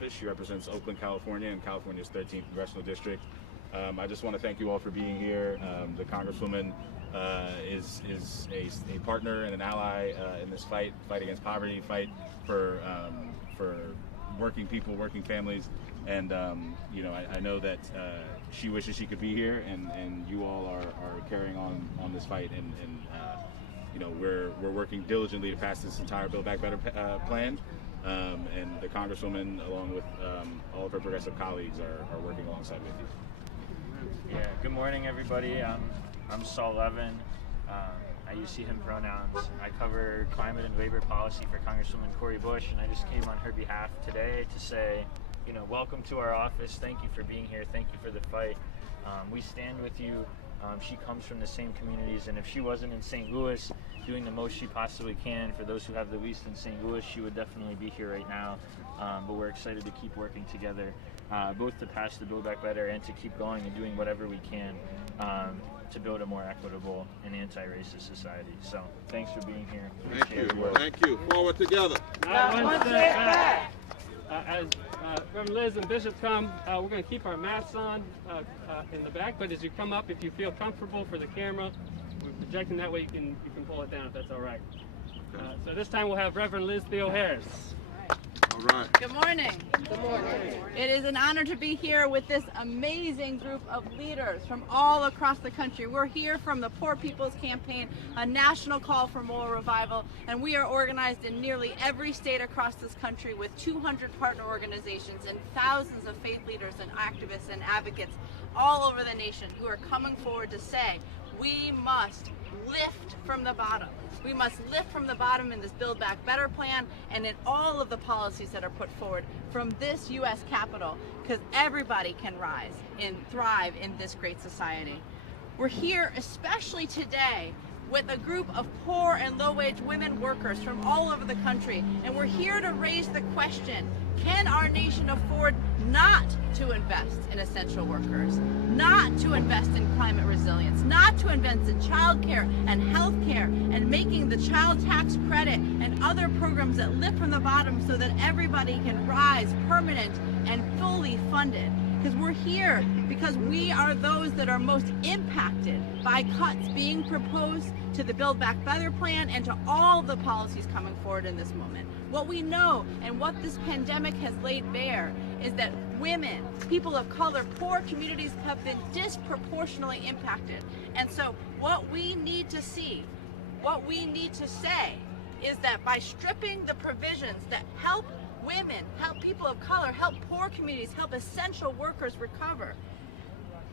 office. She represents Oakland, California, and California's 13th Congressional District. I just want to thank you all for being here. The Congresswoman is a partner and an ally in this fight against poverty, fight for working people, working families, and you know, I know that she wishes she could be here, and you all are carrying on this fight, and you know, we're working diligently to pass this entire Build Back Better plan, and the Congresswoman, along with all of her progressive colleagues, are working alongside with you. Yeah. Good morning, everybody. I'm Saul Levin. I use she, him pronouns. I cover climate and labor policy for Congresswoman Cori Bush, and I just came on her behalf today to say, you know, welcome to our office. Thank you for being here. Thank you for the fight. We stand with you. She comes from the same communities, and if she wasn't in St. Louis doing the most she possibly can for those who have the least in St. Louis, she would definitely be here right now. But we're excited to keep working together, both to pass the Build Back Better and to keep going and doing whatever we can to build a more equitable and anti-racist society. So thanks for being here. Thank you. Thank you. Forward together. Not one step back. As Reverend Liz and Bishop come, we're going to keep our masks on in the back, but as you come up, if you feel comfortable for the camera, we're projecting that way, you can pull it down if that's all right. So this time we'll have Reverend Liz Theo Harris. All right. Good morning. Good morning. It is an honor to be here with this amazing group of leaders from all across the country. We're here from the Poor People's Campaign, a national call for moral revival, and we are organized in nearly every state across this country with 200 partner organizations and thousands of faith leaders and activists and advocates all over the nation who are coming forward to say, we must lift from the bottom. We must lift from the bottom in this Build Back Better plan and in all of the policies that are put forward from this U.S. Capitol, because everybody can rise and thrive in this great society. We're here especially today with a group of poor and low-wage women workers from all over the country, and we're here to raise the question, can our nation afford not to invest in essential workers, not to invest in climate resilience, not to invest in child care and health care, and making the child tax credit and other programs that lift from the bottom so that everybody can rise permanent and fully funded? Because we're here because we are those that are most impacted by cuts being proposed to the Build Back Better plan and to all the policies coming forward in this moment. What we know and what this pandemic has laid bare is that women, people of color, poor communities have been disproportionately impacted. And so what we need to see, what we need to say is that by stripping the provisions that help women, help people of color, help poor communities, help essential workers recover,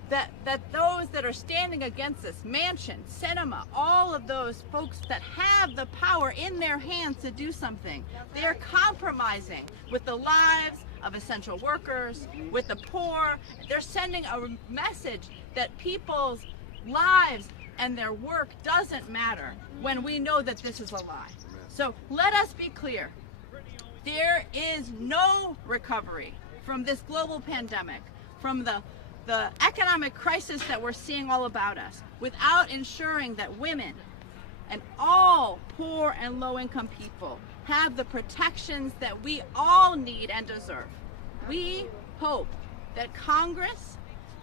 that those that are standing against this, Manchin, Sinema, all of those folks that have the power in their hands to do something, they're compromising with the lives of essential workers, with the poor. They're sending a message that people's lives and their work doesn't matter when we know that this is a lie. So let us be clear. There is no recovery from this global pandemic, from the economic crisis that we're seeing all about us, without ensuring that women and all poor and low-income people have the protections that we all need and deserve. We hope that Congress,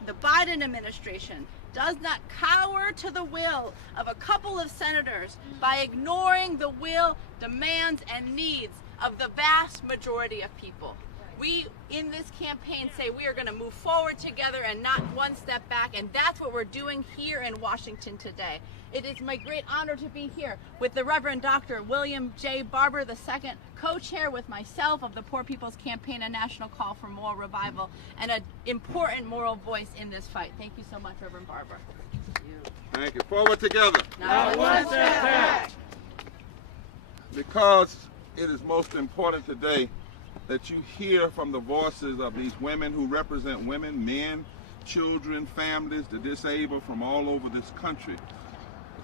the Biden administration, does not cower to the will of a couple of senators by ignoring the will, demands, and needs of the vast majority of people. We, in this campaign, say we are going to move forward together and not one step back, and that's what we're doing here in Washington today. It is my great honor to be here with the Reverend Dr. William J. Barber II, co-chair with myself of the Poor People's Campaign, a national call for moral revival, and an important moral voice in this fight. Thank you so much, Reverend Barber. Thank you. Forward together. Not one step back. Because it is most important today that you hear from the voices of these women who represent women, men, children, families, the disabled from all over this country.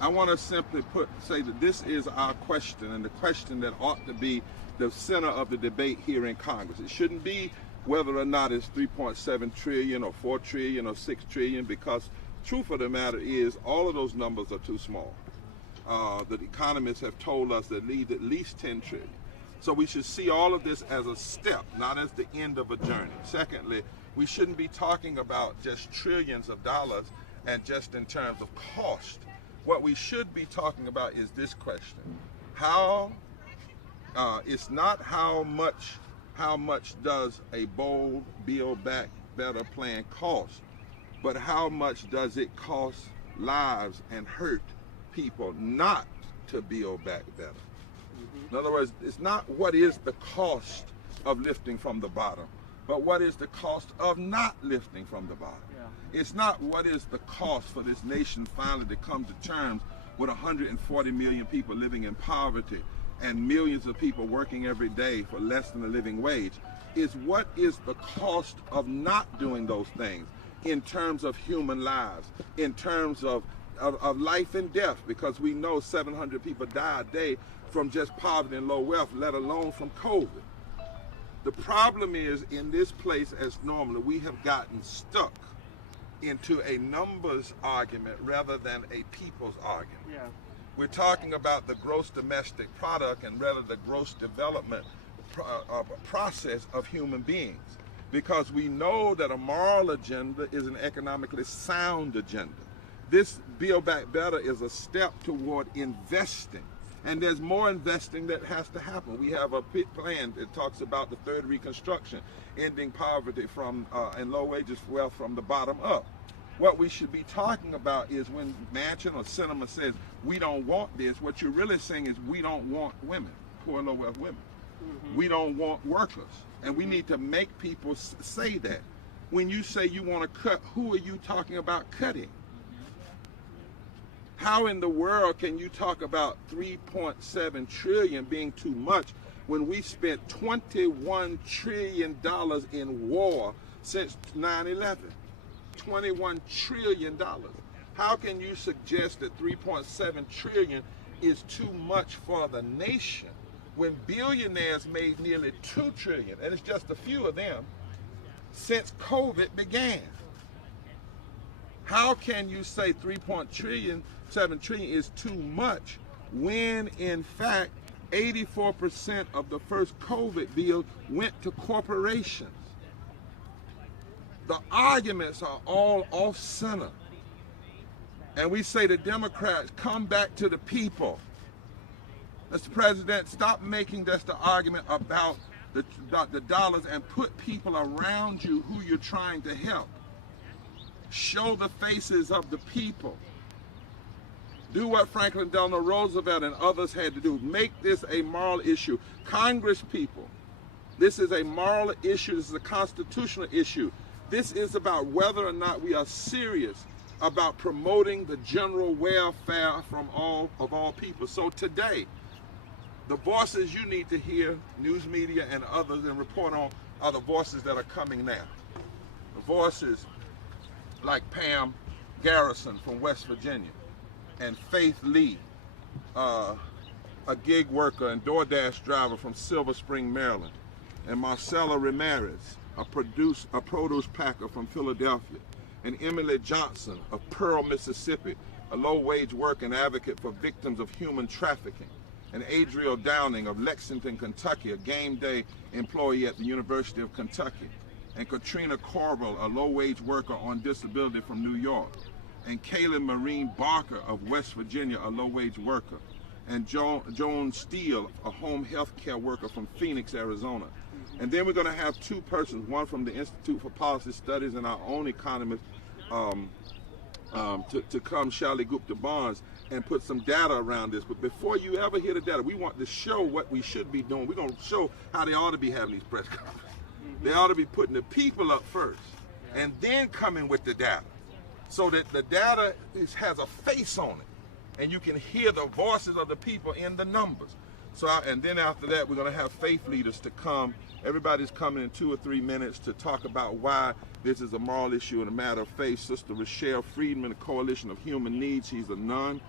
I want to simply say that this is our question, and the question that ought to be the center of the debate here in Congress. It shouldn't be whether or not it's 3.7 trillion or 4 trillion or 6 trillion, because truth of the matter is all of those numbers are too small. The economists have told us that need at least 10 trillion. So we should see all of this as a step, not as the end of a journey. Secondly, we shouldn't be talking about just trillions of dollars and just in terms of cost. What we should be talking about is this question: it's not how much does a bold Build Back Better plan cost, but how much does it cost lives and hurt people not to build back better. In other words, it's not what is the cost of lifting from the bottom, but what is the cost of not lifting from the bottom. It's not what is the cost for this nation finally to come to terms with 140 million people living in poverty and millions of people working every day for less than a living wage. Is what is the cost of not doing those things in terms of human lives, in terms of life and death, because we know 700 people die a day from just poverty and low wealth, let alone from COVID. The problem is, in this place, as normally, we have gotten stuck into a numbers argument rather than a people's argument. Yeah. We're talking about the gross domestic product and rather the gross development process of human beings, because we know that a moral agenda is an economically sound agenda. This Build Back Better is a step toward investing, and there's more investing that has to happen. We have a big plan that talks about the third reconstruction, ending poverty from and low wages wealth from the bottom up. What we should be talking about is when Manchin or Sinema says we don't want this, what you're really saying is we don't want women, poor and low wealth women. We don't want workers, and we need to make people say that. When you say you want to cut, who are you talking about cutting? How in the world can you talk about 3.7 trillion being too much when we spent $21 trillion in war since 9/11? $21 trillion. How can you suggest that 3.7 trillion is too much for the nation when billionaires made nearly 2 trillion, and it's just a few of them, since COVID began? How can you say 3.7 trillion is too much when in fact 84% of the first COVID bill went to corporations? The arguments are all off center. And we say to Democrats, come back to the people. Mr. President, stop making just the argument about the dollars and put people around you who you're trying to help. Show the faces of the people. Do what Franklin Delano Roosevelt and others had to do. Make this a moral issue. Congress people, this is a moral issue. This is a constitutional issue. This is about whether or not we are serious about promoting the general welfare from all people. So today, the voices you need to hear, news media and others, and report on, are the voices that are coming now. The voices like Pam Garrison from West Virginia, and Faith Lee, a gig worker and DoorDash driver from Silver Spring, Maryland, and Marcella Ramirez, a produce packer from Philadelphia, and Emily Johnson of Pearl, Mississippi, a low-wage worker and advocate for victims of human trafficking, and Adriel Downing of Lexington, Kentucky, a game day employee at the University of Kentucky, and Katrina Corbell, a low-wage worker on disability from New York, and Kayla Marine Barker of West Virginia, a low-wage worker, and Joan Steele, a home health care worker from Phoenix, Arizona. And then we're going to have two persons, one from the Institute for Policy Studies and our own economist, to come, Shally Gupta Barnes, and put some data around this. But before you ever hear the data, we want to show what we should be doing. We're going to show how they ought to be having these press conferences. They ought to be putting the people up first and then coming with the data, so that the data has a face on it and you can hear the voices of the people in the numbers. So, and then after that, we're going to have faith leaders to come. Everybody's coming in 2 or 3 minutes to talk about why this is a moral issue and a matter of faith. Sister Rochelle Friedman, the Coalition of Human Needs, she's a nun.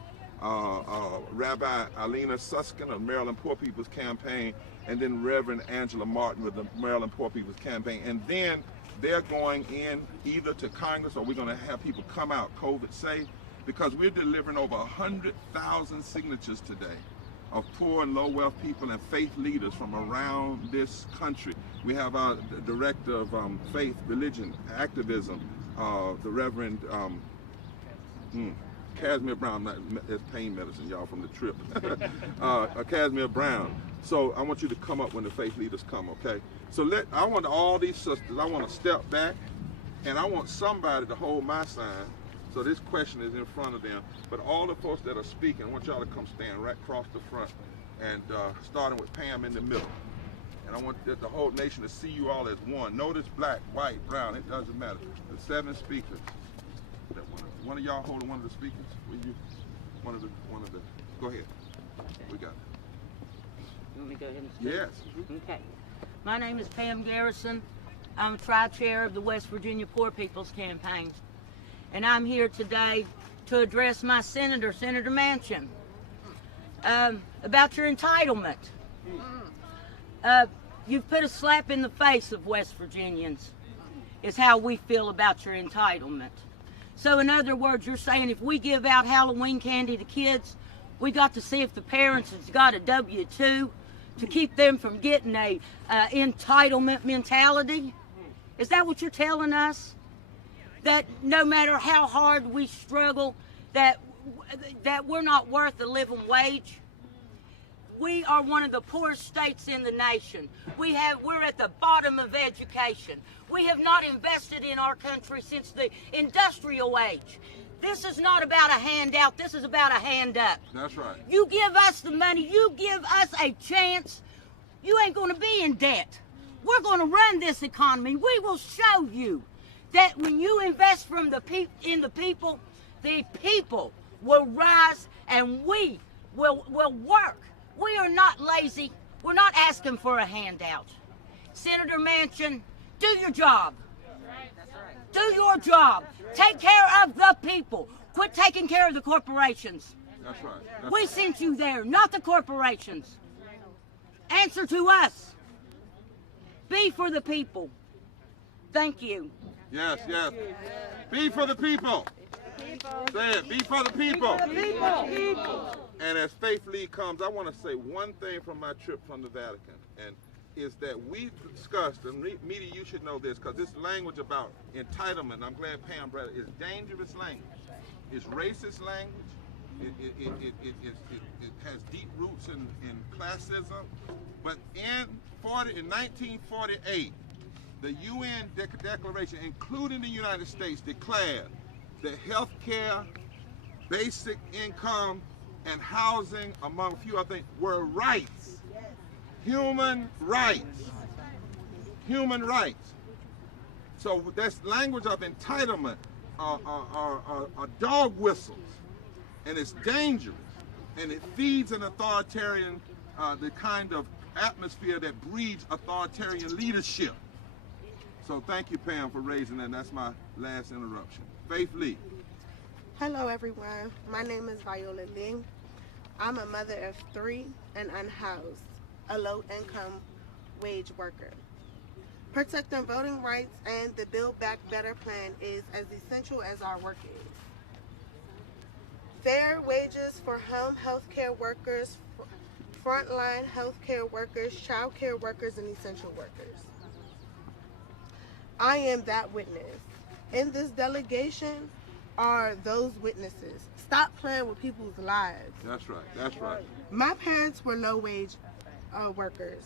Rabbi Alina Suskin of Maryland Poor People's Campaign, and then Reverend Angela Martin with the Maryland Poor People's Campaign. And then they're going in either to Congress, or we're going to have people come out COVID safe, because we're delivering over 100,000 signatures today of poor and low wealth people and faith leaders from around this country. We have our director of faith, religion, activism, the Reverend Casimir Brown. That's pain medicine, y'all, from the trip. Casimir Brown. So I want you to come up when the faith leaders come, okay? So I want all these sisters, I want to step back, and I want somebody to hold my sign. So this question is in front of them. But all the folks that are speaking, I want y'all to come stand right across the front, and starting with Pam in the middle. And I want the whole nation to see you all as one. Notice black, white, brown, it doesn't matter. The 7 speakers. One of y'all holding one of the speakers? Will you? One of the. Go ahead. We got it. You want me to go ahead and speak? Yes. Okay. My name is Pam Garrison. I'm tri-chair of the West Virginia Poor People's Campaign. And I'm here today to address my senator, Senator Manchin, about your entitlement. You've put a slap in the face of West Virginians, is how we feel about your entitlement. So in other words, you're saying if we give out Halloween candy to kids, we got to see if the parents has got a W-2 to keep them from getting a entitlement mentality? Is that what you're telling us? That no matter how hard we struggle, that we're not worth a living wage? We are one of the poorest states in the nation. We're at the bottom of education. We have not invested in our country since the industrial age. This is not about a handout, this is about a hand up. That's right. You give us the money, you give us a chance, you ain't gonna be in debt. We're gonna run this economy. We will show you that when you invest in the people will rise and we will work. We are not lazy. We're not asking for a handout. Senator Manchin, do your job. Do your job. Take care of the people. Quit taking care of the corporations. That's right. We sent you there, not the corporations. Answer to us. Be for the people. Thank you. Yes, yes. Be for the people. Say it. Be for the people. And as Faith League comes, I want to say one thing from my trip from the Vatican, and is that we discussed, and media, you should know this, because this language about entitlement, I'm glad Pam brought it, is dangerous language. It's racist language. It has deep roots in classism. But in 1948, the UN Declaration, including the United States, declared that health care, basic income, and housing, among a few other things, were rights. Human rights. Human rights. So this language of entitlement are dog whistles, and it's dangerous, and it feeds an authoritarian, the kind of atmosphere that breeds authoritarian leadership. So thank you, Pam, for raising that. That's my last interruption. Faith Lee. Hello everyone, my name is Viola Lee. I'm a mother of 3 and unhoused, a low-income wage worker. Protecting voting rights and the Build Back Better plan is as essential as our work is. Fair wages for home health care workers, frontline health care workers, child care workers, and essential workers. I am that witness. In this delegation are those witnesses. Stop playing with people's lives. That's right, that's right. My parents were low-wage workers.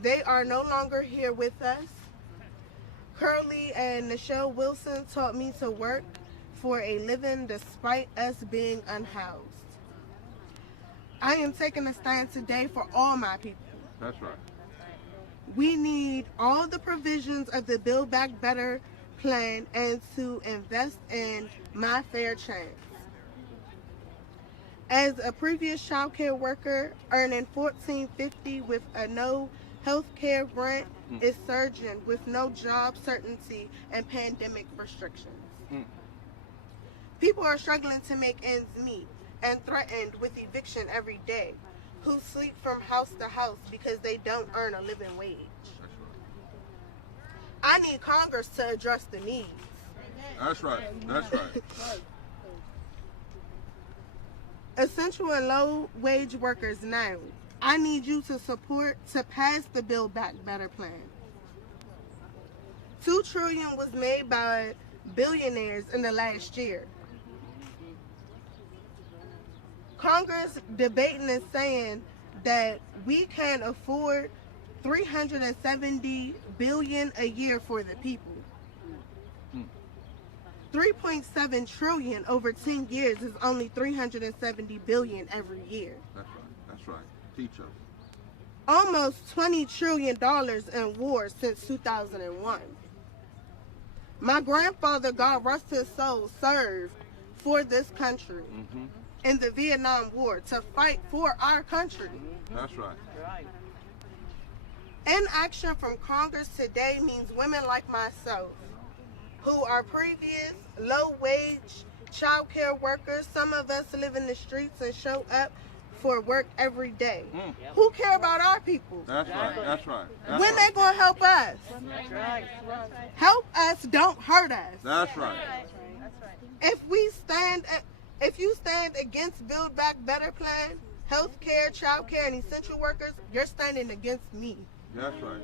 They are no longer here with us. Curly and Nichelle Wilson taught me to work for a living despite us being unhoused. I am taking a stand today for all my people. That's right. We need all the provisions of the Build Back Better plan and to invest in my fair chance. As a previous child care worker earning $14.50 with a no health care grant is surging with no job certainty and pandemic restrictions. People are struggling to make ends meet and threatened with eviction every day, who sleep from house to house because they don't earn a living wage. I need Congress to address the needs. That's right. That's right. essential and low-wage workers now. I need you to pass the Build Back Better plan. $2 trillion was made by billionaires in the last year. Congress debating and saying that we can't afford $370 billion a year for the people. 3.7 trillion over 10 years is only 370 billion every year. That's right. That's right. Teach us. Almost $20 trillion in war since 2001. My grandfather, God rest his soul, served for this country in the Vietnam War to fight for our country. That's right. Inaction from Congress today means women like myself, who are previous low-wage child care workers. Some of us live in the streets and show up for work every day. Who care about our people? That's right. That's right. That's When right. they gonna help us? Help us, don't hurt us. That's right. If you stand against Build Back Better plan, health care, child care, and essential workers, you're standing against me. That's right.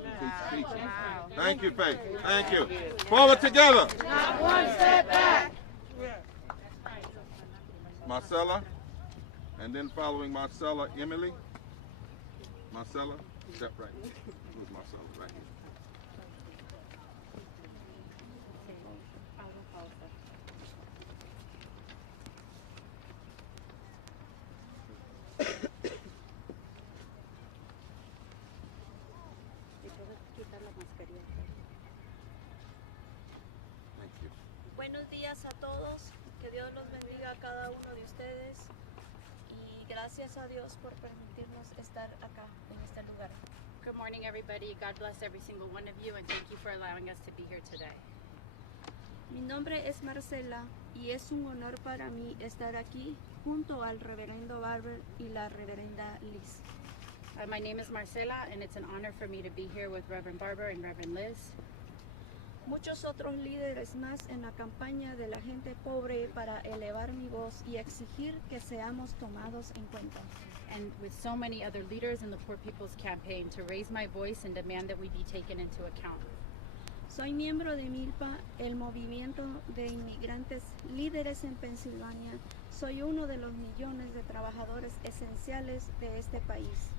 Teach us. Thank you, Faith. Thank you. Forward together. Not one step back. Marcella, and then following Marcella, Emily. Marcella, step right. Who's Marcella? Right here. Thank you. Buenos días a todos, que Dios los bendiga a cada uno de ustedes y gracias a Dios por permitirnos estar acá en este lugar. Good morning, everybody. God bless every single one of you, and thank you for allowing us to be here today. Mi nombre es Marcela y es un honor para mí estar aquí junto al reverendo Barber y la reverenda Liz. My name is Marcela, and it's an honor for me to be here with Reverend Barber and Reverend Liz. Muchos otros líderes más en la campaña de la gente pobre para elevar mi voz y exigir que seamos tomados en cuenta. And with so many other leaders in the Poor People's Campaign to raise my voice and demand that we be taken into account. Soy miembro de MILPA, el movimiento de inmigrantes líderes en Pensilvania. Soy uno de los millones de trabajadores esenciales de este país.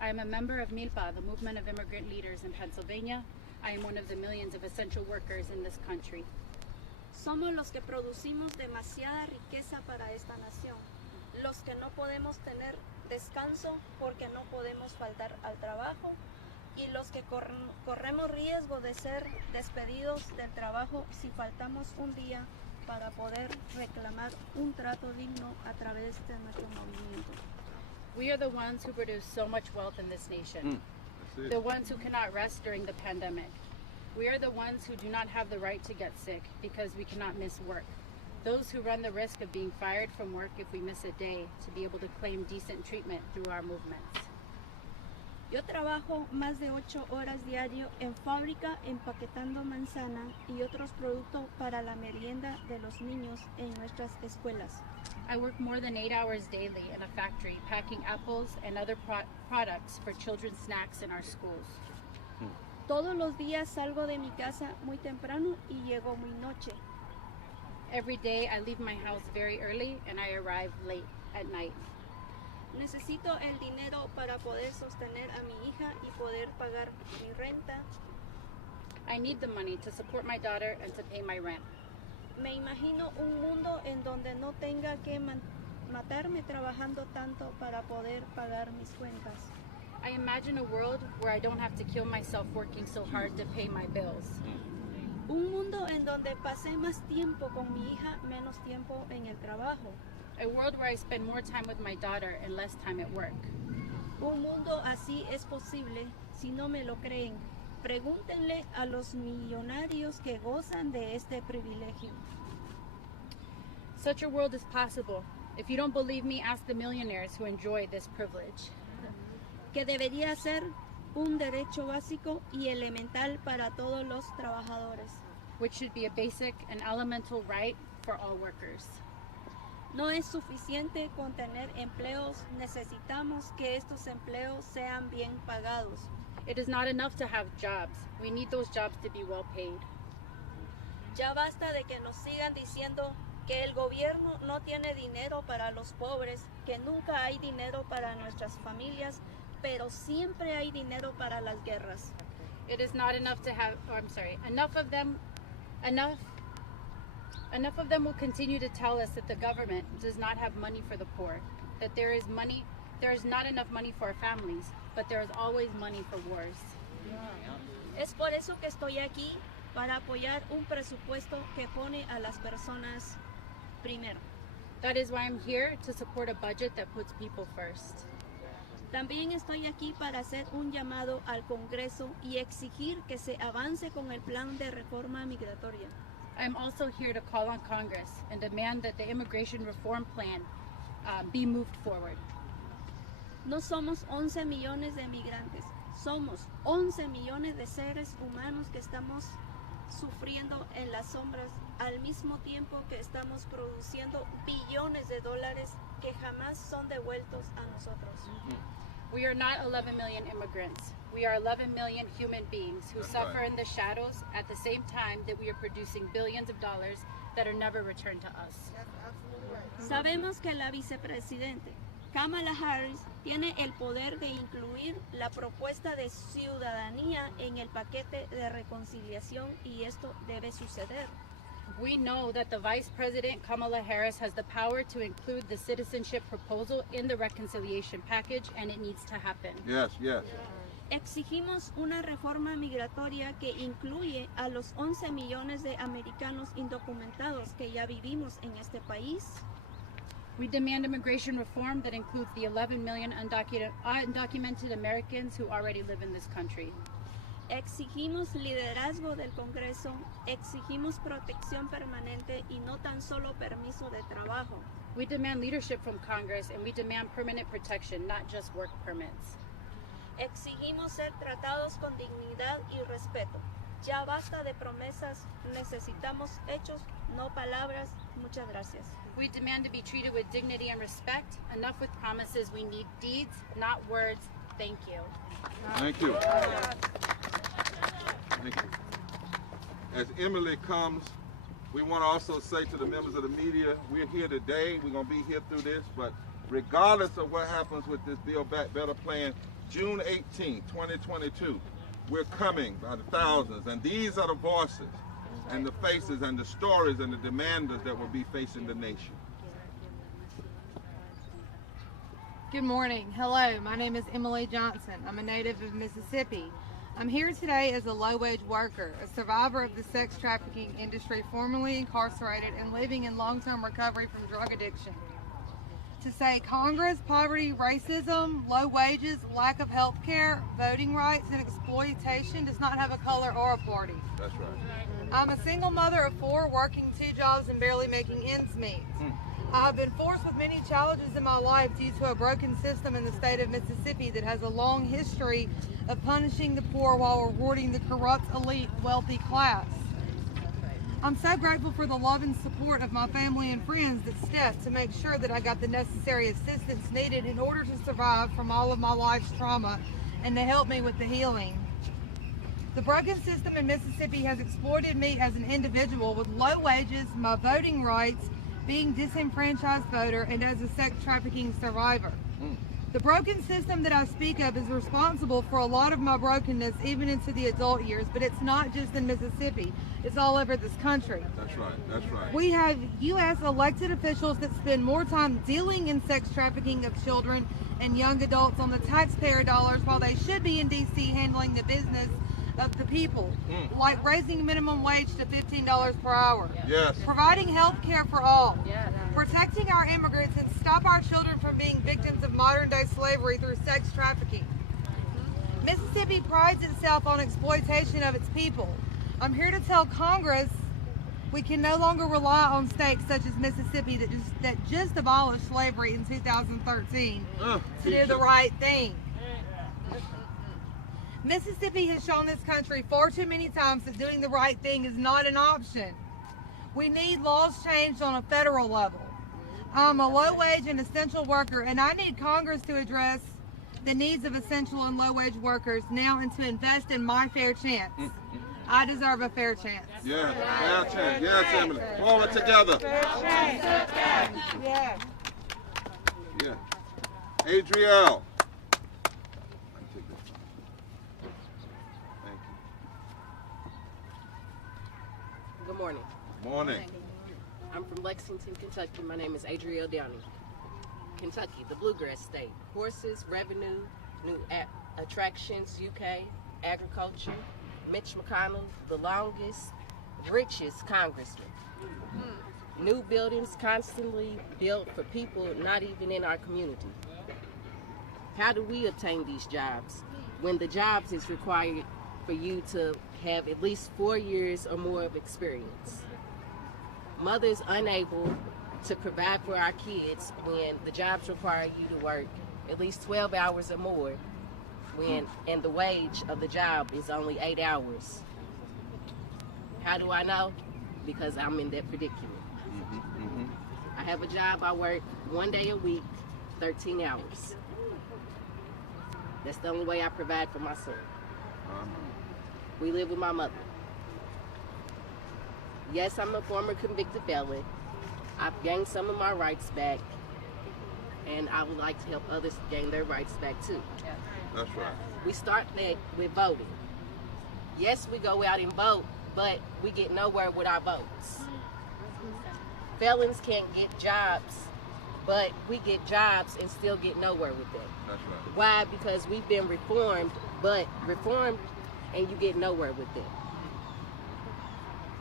I am a member of MILPA, the Movement of Immigrant Leaders in Pennsylvania. I am one of the millions of essential workers in this country. Somos los que producimos demasiada riqueza para esta nación, los que no podemos tener descanso porque no podemos faltar al trabajo y los que corremos riesgo de ser despedidos del trabajo si faltamos un día para poder reclamar un trato digno a través de nuestro movimiento. We are the ones who produce so much wealth in this nation. That's it. The ones who cannot rest during the pandemic. We are the ones who do not have the right to get sick because we cannot miss work. Those who run the risk of being fired from work if we miss a day to be able to claim decent treatment through our movements. Yo trabajo más de 8 horas diario en fábrica empaquetando manzana y otros productos para la merienda de los niños en nuestras escuelas. I work more than 8 hours daily in a factory packing apples and other products for children's snacks in our schools. Todos los días salgo de mi casa muy temprano y llego muy noche. Every day I leave my house very early and I arrive late at night. Necesito el dinero para poder sostener a mi hija y poder pagar mi renta. I need the money to support my daughter and to pay my rent. Me imagino un mundo en donde no tenga que matarme trabajando tanto para poder pagar mis cuentas. I imagine a world where I don't have to kill myself working so hard to pay my bills. Un mundo en donde pasé más tiempo con mi hija, menos tiempo en el trabajo. A world where I spend more time with my daughter and less time at work. Un mundo así es posible. Si no me lo creen, pregúntenle a los millonarios que gozan de este privilegio. Such a world is possible. If you don't believe me, ask the millionaires who enjoy this privilege. Que debería ser un derecho básico y elemental para todos los trabajadores. Which should be a basic and elemental right for all workers. No es suficiente con tener empleos, necesitamos que estos empleos sean bien pagados. It is not enough to have jobs. We need those jobs to be well paid. Ya basta de que nos sigan diciendo que el gobierno no tiene dinero para los pobres, que nunca hay dinero para nuestras familias, pero siempre hay dinero para las guerras. It is not enough to have, enough of them will continue to tell us that the government does not have money for the poor, that there is not enough money for our families, but there is always money for wars. Es por eso que estoy aquí, para apoyar un presupuesto que pone a las personas primero. That is why I'm here, to support a budget that puts people first. También estoy aquí para hacer un llamado al Congreso y exigir que se avance con el plan de reforma migratoria. I'm also here to call on Congress and demand that the immigration reform plan be moved forward. No somos 11 millones de migrantes, somos 11 millones de seres humanos que estamos sufriendo en las sombras al mismo tiempo que estamos produciendo billones de dólares que jamás son devueltos a nosotros. We are not 11 million immigrants. We are 11 million human beings who suffer in the shadows at the same time that we are producing billions of dollars that are never returned to us. Sabemos que la vicepresidente Kamala Harris tiene el poder de incluir la propuesta de ciudadanía en el paquete de reconciliación y esto debe suceder. We know that the Vice President Kamala Harris has the power to include the citizenship proposal in the reconciliation package, and it needs to happen. Yes, yes. Exigimos una reforma migratoria que incluye a los 11 millones de americanos indocumentados que ya vivimos en este país. We demand immigration reform that includes the 11 million undocumented Americans who already live in this country. Exigimos liderazgo del Congreso, exigimos protección permanente y no tan solo permiso de trabajo. We demand leadership from Congress, and we demand permanent protection, not just work permits. Exigimos ser tratados con dignidad y respeto. Ya basta de promesas, necesitamos hechos, no palabras. Muchas gracias. We demand to be treated with dignity and respect. Enough with promises. We need deeds, not words. Thank you. Thank you. Thank you. As Emily comes, we want to also say to the members of the media, we're here today. We're going to be here through this, but regardless of what happens with this Build Back Better plan, June 18, 2022, we're coming by the thousands, and these are the voices and the faces and the stories and the demanders that will be facing the nation. Good morning. Hello, my name is Emily Johnson. I'm a native of Mississippi. I'm here today as a low-wage worker, a survivor of the sex trafficking industry, formerly incarcerated and living in long-term recovery from drug addiction. To say Congress, poverty, racism, low wages, lack of health care, voting rights, and exploitation does not have a color or a party. That's right. I'm a single mother of 4, working 2 jobs and barely making ends meet. I have been forced with many challenges in my life due to a broken system in the state of Mississippi that has a long history of punishing the poor while rewarding the corrupt, elite, wealthy class. I'm so grateful for the love and support of my family and friends that stepped to make sure that I got the necessary assistance needed in order to survive from all of my life's trauma and to help me with the healing. The broken system in Mississippi has exploited me as an individual with low wages, my voting rights, being disenfranchised voter, and as a sex trafficking survivor. The broken system that I speak of is responsible for a lot of my brokenness even into the adult years, but it's not just in Mississippi, it's all over this country. That's right, that's right. We have U.S. elected officials that spend more time dealing in sex trafficking of children and young adults on the taxpayer dollars while they should be in D.C. handling the business of the people, like raising minimum wage to $15 per hour, Yes. providing health care for all, protecting our immigrants, and stop our children from being victims of modern-day slavery through sex trafficking. Mississippi prides itself on exploitation of its people. I'm here to tell Congress we can no longer rely on states such as Mississippi that just abolished slavery in 2013 to do the right thing. Mississippi has shown this country far too many times that doing the right thing is not an option. We need laws changed on a federal level. I'm a low-wage and essential worker, and I need Congress to address the needs of essential and low-wage workers now and to invest in my fair chance. I deserve a fair chance. Yeah, fair chance. Yes, Emily. Forward together. Fair chance. Yeah. Yeah. Adriel. Thank you. Good morning. Morning. I'm from Lexington, Kentucky. My name is Adriel Downing. Kentucky, the bluegrass state. Horses, revenue, new attractions, UK, agriculture. Mitch McConnell, the longest, richest congressman. New buildings constantly built for people not even in our community. How do we obtain these jobs when the jobs is required for you to have at least 4 years or more of experience? Mothers unable to provide for our kids when the jobs require you to work at least 12 hours or more and the wage of the job is only 8 hours. How do I know? Because I'm in that predicament. I have a job, I work 1 day a week, 13 hours. That's the only way I provide for my son. We live with my mother. Yes, I'm a former convicted felon. I've gained some of my rights back, and I would like to help others gain their rights back too. That's right. We start that with voting. Yes, we go out and vote, but we get nowhere with our votes. Felons can't get jobs, but we get jobs and still get nowhere with them. That's right. Why? Because we've been reformed, but reformed and you get nowhere with them.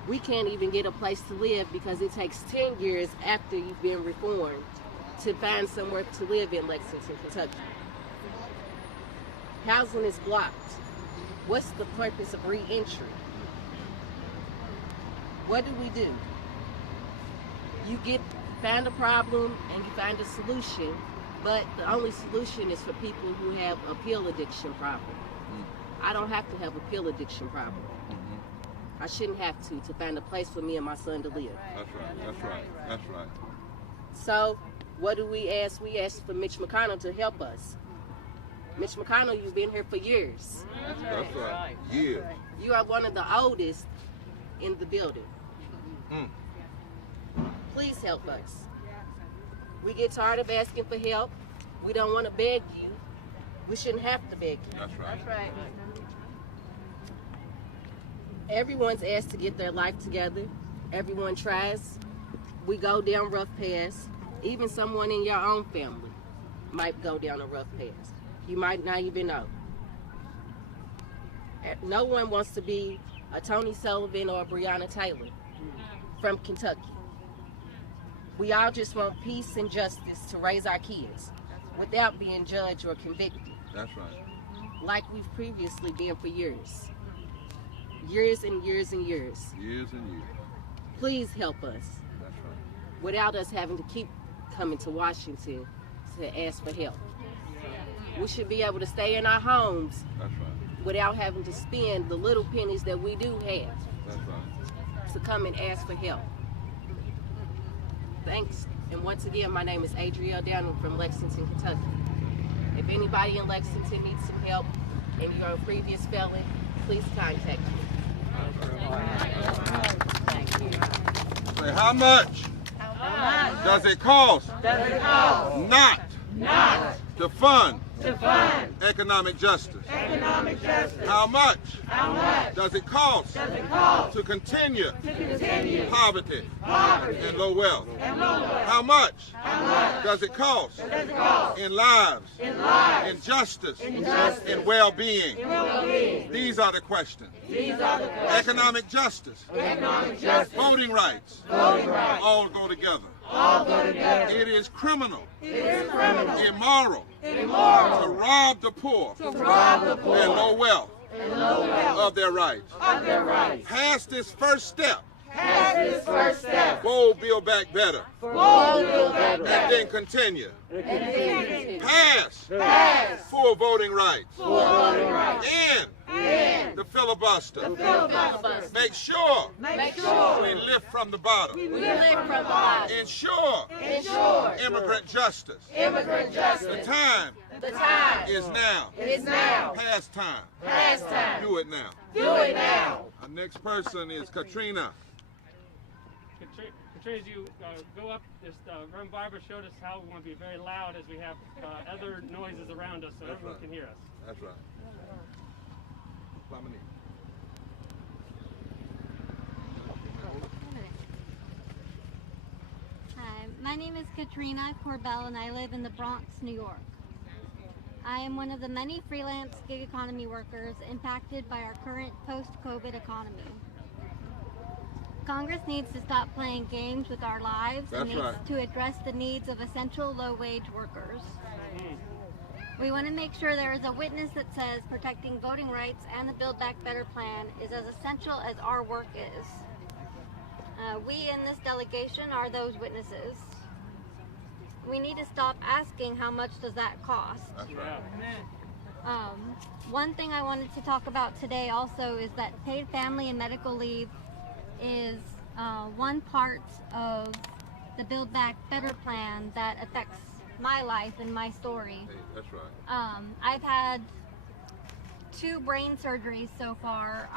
We can't even get a place to live because it takes 10 years after you've been reformed to find somewhere to live in Lexington, Kentucky. Housing is blocked. What's the purpose of re-entry? What do? You find a problem and you find a solution, but the only solution is for people who have a pill addiction problem. I don't have to have a pill addiction problem. I shouldn't have to find a place for me and my son to live. That's right. That's right. That's right. So what do we ask? We ask for Mitch McConnell to help us. Mitch McConnell, you've been here for years. That's right. Years. You are one of the oldest in the building. Please help us. We get tired of asking for help. We don't want to beg you. We shouldn't have to beg you. That's right. That's right. Everyone's asked to get their life together. Everyone tries. We go down rough paths. Even someone in your own family might go down a rough path. You might not even know. No one wants to be a Tony Sullivan or a Breonna Taylor from Kentucky. We all just want peace and justice to raise our kids without being judged or convicted. That's right. Like we've previously been for years. Years and years and years. Years and years. Please help us. That's right. Without us having to keep coming to Washington to ask for help. We should be able to stay in our homes. That's right. Without having to spend the little pennies that we do have. That's right. To come and ask for help. Thanks. And once again, my name is Adriel Downing from Lexington, Kentucky. If anybody in Lexington needs some help and you're a previous felon, please contact me. Thank you. Say, how much? Does it cost? Not to fund economic justice. How much does it cost to continue poverty and low wealth? How much does it cost in lives, in justice, in well-being? These are the questions. Economic justice, voting rights, all go together. It is criminal, immoral, to rob the poor and low wealth of their rights. Pass this first step. Bold, build back better. And then continue. Pass full voting rights. And the filibuster. Make sure. Make sure. We lift from the bottom. We live from the bottom. Ensure. Ensure. Immigrant justice. Immigrant justice. The time. The time is now. is now. Past time. Past time. Do it now. Do it now. Our next person is Katrina. Katrina, as you go up, this Reverend Barber showed us how we want to be very loud as we have other noises around us so That's everyone right. can hear us. That's right. Hi, my name is Katrina Corbell and I live in the Bronx, New York. I am one of the many freelance gig economy workers impacted by our current post-COVID economy. Congress needs to stop playing games with our lives and needs to address the needs of essential low-wage workers. We want to make sure there is a witness that says protecting voting rights and the Build Back Better plan is as essential as our work is. We in this delegation are those witnesses. We need to stop asking how much does that cost. That's right. One thing I wanted to talk about today also is that paid family and medical leave is one part of the Build Back Better plan that affects my life and my story. Hey, that's right. I've had 2 brain surgeries so far,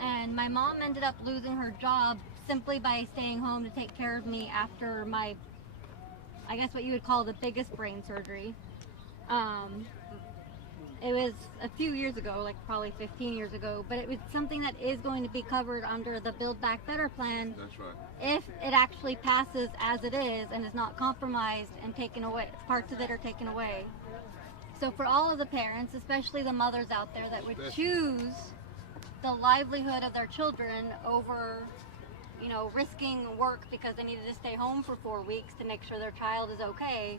and my mom ended up losing her job simply by staying home to take care of me after my, I guess what you would call the biggest brain surgery. It was a few years ago, like probably 15 years ago, but it was something that is going to be covered under the Build Back Better plan. That's right. If it actually passes as it is and is not compromised and taken away, parts of it are taken away. So for all of the parents, especially the mothers out there that would choose the livelihood of their children over, you know, risking work because they needed to stay home for 4 weeks to make sure their child is okay,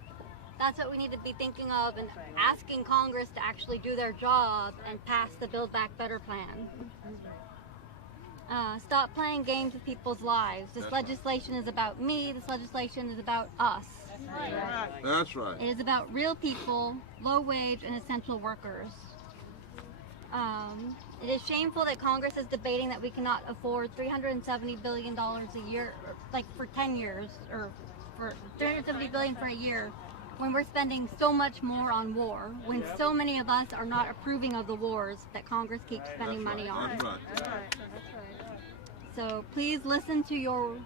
that's what we need to be thinking of and asking Congress to actually do their job and pass the Build Back Better plan. Stop playing games with people's lives. This legislation is about me. This legislation is about us. That's right. It is about real people, low wage and essential workers. It is shameful that Congress is debating that we cannot afford $370 billion a year, like for 10 years, or for $370 billion for a year, when we're spending so much more on war, when so many of us are not approving of the wars that Congress keeps spending money on. That's right. So please listen to your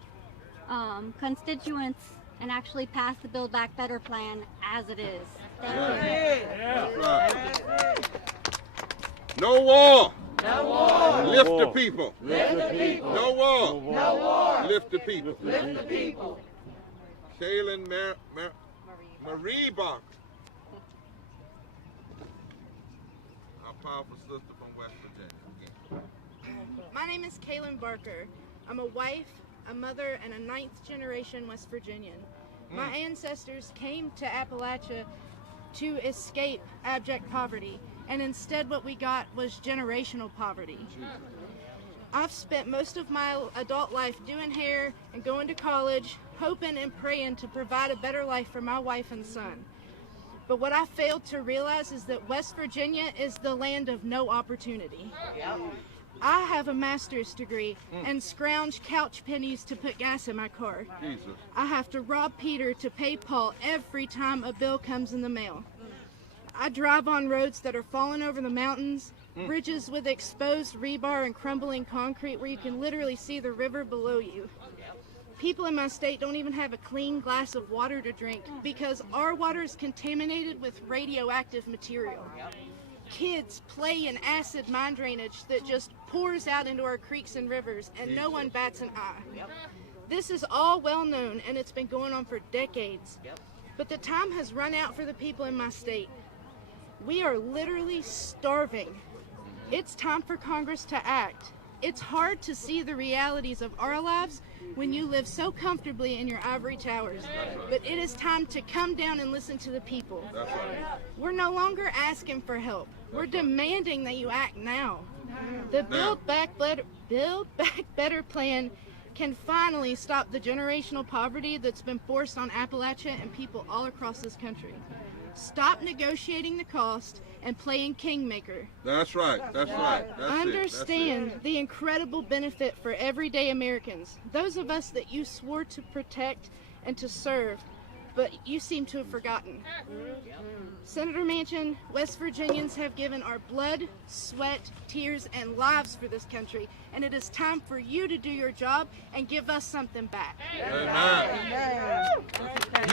constituents and actually pass the Build Back Better plan as it is. Thank you. That's right. No war. No war. Lift the people. Lift the people. No war. No war. Lift the people. Lift the people. Kaylin Marie Barker. Our powerful sister from West Virginia. My name is Kaylin Barker. I'm a wife, a mother, and a 9th generation West Virginian. My ancestors came to Appalachia to escape abject poverty, and instead what we got was generational poverty. I've spent most of my adult life doing hair and going to college, hoping and praying to provide a better life for my wife and son. But what I failed to realize is that West Virginia is the land of no opportunity. I have a master's degree and scrounge couch pennies to put gas in my car. Jesus. I have to rob Peter to pay Paul every time a bill comes in the mail. I drive on roads that are falling over the mountains, bridges with exposed rebar and crumbling concrete where you can literally see the river below you. People in my state don't even have a clean glass of water to drink because our water is contaminated with radioactive material. Kids play in acid mine drainage that just pours out into our creeks and rivers, and no one bats an eye. This is all well known, and it's been going on for decades. But the time has run out for the people in my state. We are literally starving. It's time for Congress to act. It's hard to see the realities of our lives when you live so comfortably in your ivory towers. But it is time to come down and listen to the people. We're no longer asking for help. We're demanding that you act now. The Build Back Better plan can finally stop the generational poverty that's been forced on Appalachia and people all across this country. Stop negotiating the cost and playing kingmaker. That's right. That's right. That's Understand the incredible benefit for everyday Americans, those of us that you swore to protect and to serve, but you seem to have forgotten. Senator Manchin, West Virginians have given our blood, sweat, tears, and lives for this country, and it is time for you to do your job and give us something back. Amen.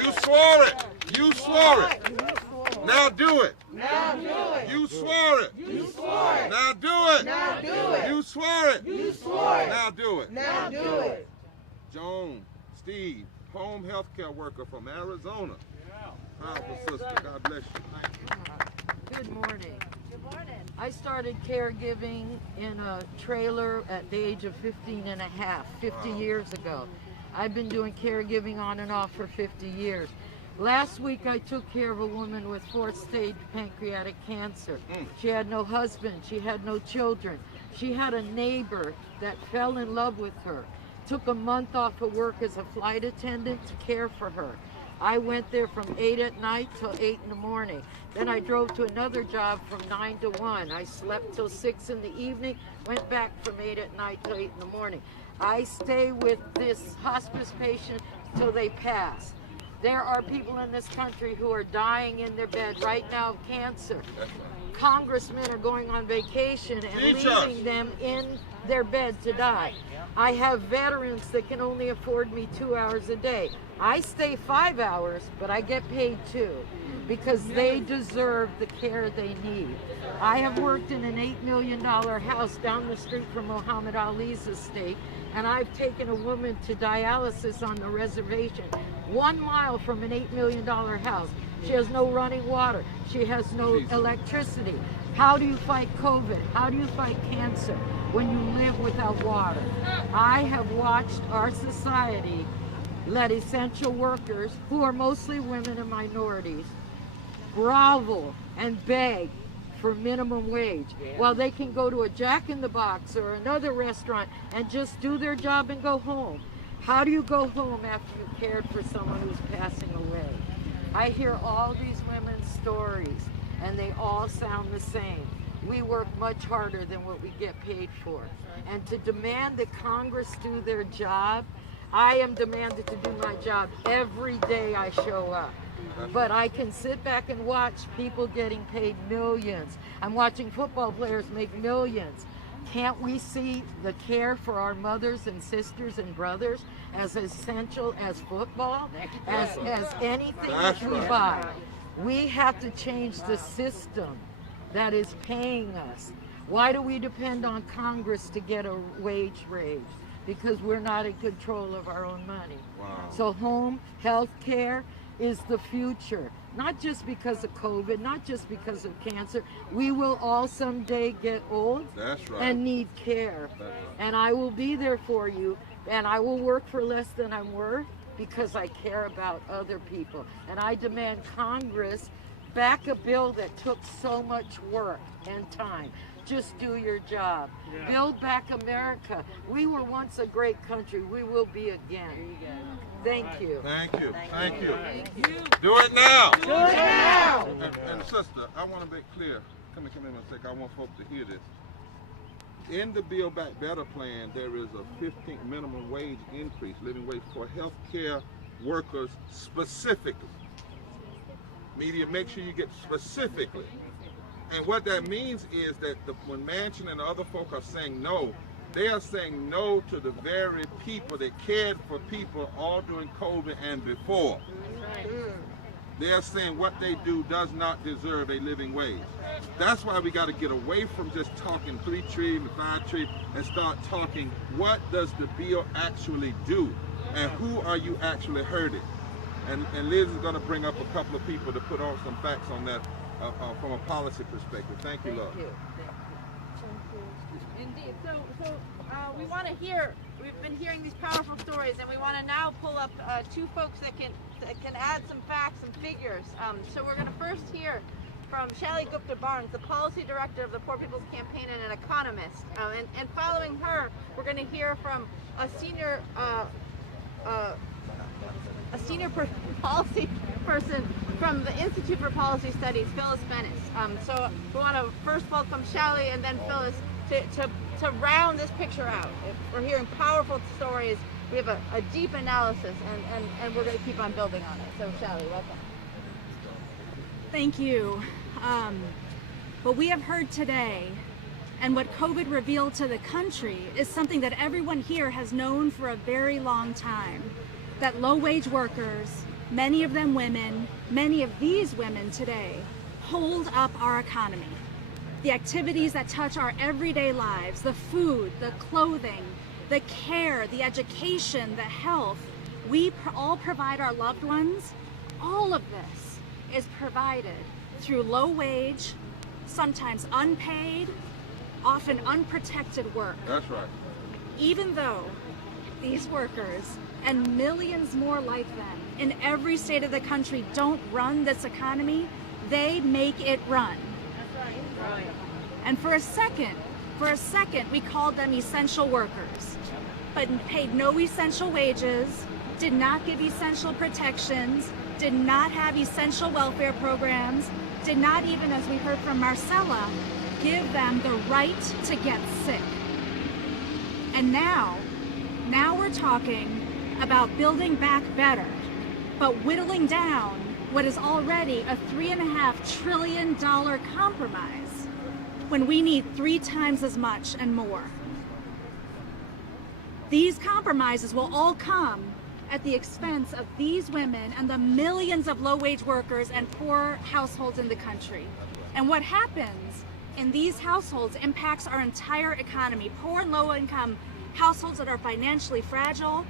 You swore it. You swore it. Now do it. Now do it. You swore it. You swore it. Now do it. Now do it. You swore it. You swore it. Now do it. Now do it. Joan, Steve, home health care worker from Arizona. Powerful sister. God bless you. Good morning. Good morning. I started caregiving in a trailer at the age of 15 and a half, 50 years ago. I've been doing caregiving on and off for 50 years. Last week I took care of a woman with 4th stage pancreatic cancer. She had no husband, she had no children. She had a neighbor that fell in love with her. Took a month off of work as a flight attendant to care for her. I went there from 8 at night till 8 in the morning. Then I drove to another job from 9 to 1. I slept till 6 in the evening, went back from 8 at night till 8 in the morning. I stay with this hospice patient till they pass. There are people in this country who are dying in their bed right now of cancer. Congressmen are going on vacation and leaving them in their bed to die. I have veterans that can only afford me 2 hours a day. I stay 5 hours, but I get paid 2 because they deserve the care they need. I have worked in an $8 million house down the street from Muhammad Ali's estate, and I've taken a woman to dialysis on the reservation, 1 mile from an $8 million house. She has no running water. She has no electricity. How do you fight COVID? How do you fight cancer when you live without water? I have watched our society let essential workers, who are mostly women and minorities, grovel and beg for minimum wage while they can go to a Jack in the Box or another restaurant and just do their job and go home. How do you go home after you cared for someone who's passing away? I hear all these women's stories and they all sound the same. We work much harder than what we get paid for. And to demand that Congress do their job, I am demanded to do my job every day I show up. But I can sit back and watch people getting paid millions. I'm watching football players make millions. Can't we see the care for our mothers and sisters and brothers as essential as football, as anything that we buy? We have to change the system that is paying us. Why do we depend on Congress to get a wage raise? Because we're not in control of our own money. Wow. So home health care is the future, not just because of COVID, not just because of cancer. We will all someday get old and need care. And I will be there for you, and I will work for less than I'm worth because I care about other people. And I demand Congress back a bill that took so much work and time. Just do your job. Yeah. Build back America. We were once a great country. We will be again. Thank you. Thank you. Thank you. Do it now. Do it now. And sister, I want to make clear. Come in a sec. I want folks to hear this. In the Build Back Better plan, there is a 15th minimum wage increase, living wage for healthcare workers specifically. Media, make sure you get specifically. And what that means is that when Manchin and the other folk are saying no, they are saying no to the very people that cared for people all during COVID and before. They are saying what they do does not deserve a living wage. That's why we got to get away from just talking 3 trillion, 5 trillion, and start talking what does the bill actually do, and who are you actually hurting. And Liz is going to bring up a couple of people to put on some facts on that from a policy perspective. Thank you, love. Indeed. So we want to hear. We've been hearing these powerful stories, and we want to now pull up 2 folks that can add some facts, some figures. So we're going to first hear from Shally Gupta Barnes, the policy director of the Poor People's Campaign and an economist. And following her, we're going to hear from a senior policy person from the Institute for Policy Studies, Phyllis Bennis. So we want to first welcome Shally and then Phyllis to round this picture out. We're hearing powerful stories. We have a deep analysis, and we're going to keep on building on it. So Shally, welcome. Thank you. What we have heard today and what COVID revealed to the country is something that everyone here has known for a very long time, that low-wage workers, many of them women, many of these women today, hold up our economy. The activities that touch our everyday lives, the food, the clothing, the care, the education, the health, we all provide our loved ones. All of this is provided through low-wage, sometimes unpaid, often unprotected work. That's right. Even though these workers and millions more like them in every state of the country don't run this economy, they make it run. That's right. And for a second, we called them essential workers, but paid no essential wages, did not give essential protections, did not have essential welfare programs, did not even, as we heard from Marcella, give them the right to get sick. And now we're talking about building back better, but whittling down what is already a $3.5 trillion compromise when we need 3 times as much and more. These compromises will all come at the expense of these women and the millions of low-wage workers and poor households in the country. And what happens in these households impacts our entire economy. Poor and low-income households that are financially fragile,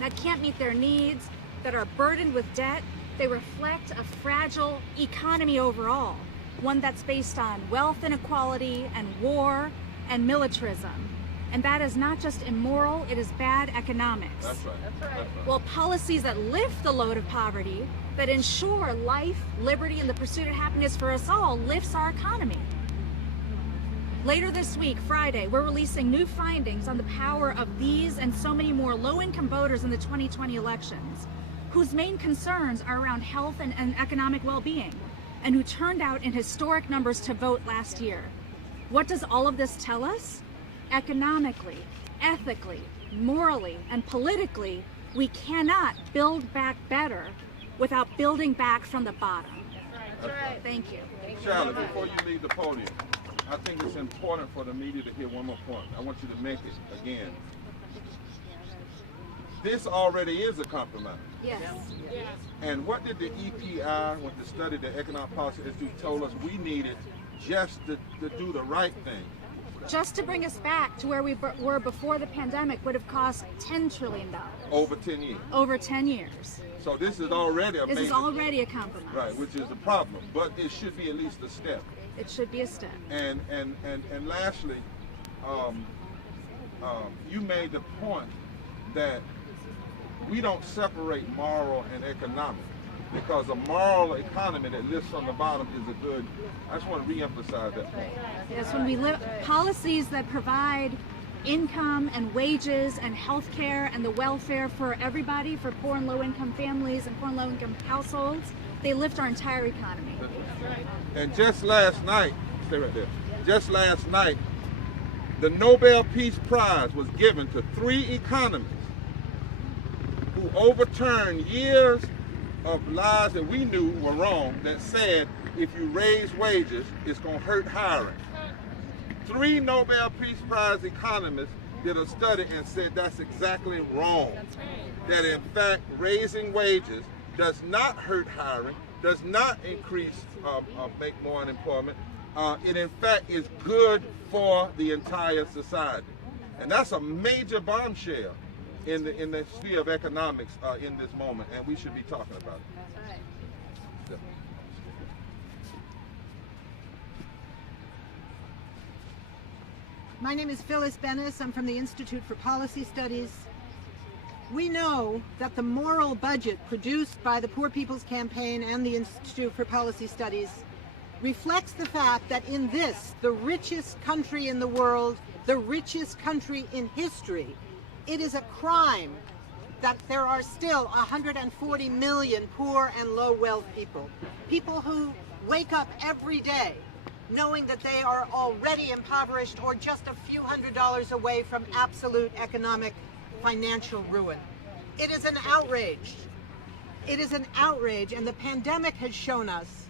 that can't meet their needs, that are burdened with debt, they reflect a fragile economy overall, one that's based on wealth inequality and war and militarism. And that is not just immoral, it is bad economics. That's right. That's right. Well, policies that lift the load of poverty, that ensure life, liberty, and the pursuit of happiness for us all, lifts our economy. Later this week, Friday, we're releasing new findings on the power of these and so many more low-income voters in the 2020 elections, whose main concerns are around health and economic well-being, and who turned out in historic numbers to vote last year. What does all of this tell us? Economically, ethically, morally, and politically, we cannot build back better without building back from the bottom. That's right. Thank you. Shally, before you leave the podium, I think it's important for the media to hear one more point. I want you to make it again. This already is a compromise. Yes. And what did the EPI, what the study, the Economic Policy Institute, told us we needed just to do the right thing? Just to bring us back to where we were before the pandemic would have cost $10 trillion. Over 10 years. Over 10 years. So this is already a This is already a compromise. Right, which is a problem, but it should be at least a step. It should be a step. And lastly, you made the point that we don't separate moral and economic, because a moral economy that lifts from the bottom is a good. I just want to re-emphasize that point. Yes, when we live policies that provide income and wages and health care and the welfare for everybody, for poor and low-income families and poor and low-income households, they lift our entire economy. And just last night, stay right there. Just last night, the Nobel Peace Prize was given to 3 economists who overturned years of lies that we knew were wrong, that said if you raise wages, it's going to hurt hiring. 3 Nobel Peace Prize economists did a study and said that's exactly wrong. That in fact, raising wages does not hurt hiring, does not increase, make more unemployment. It in fact is good for the entire society. And that's a major bombshell in the sphere of economics in this moment, and we should be talking about it. That's right. Yeah. My name is Phyllis Bennis. I'm from the Institute for Policy Studies. We know that the moral budget produced by the Poor People's Campaign and the Institute for Policy Studies reflects the fact that in this, the richest country in the world, the richest country in history, it is a crime that there are still 140 million poor and low wealth people. People who wake up every day knowing that they are already impoverished or just a few $100s away from absolute economic financial ruin. It is an outrage. It is an outrage, and the pandemic has shown us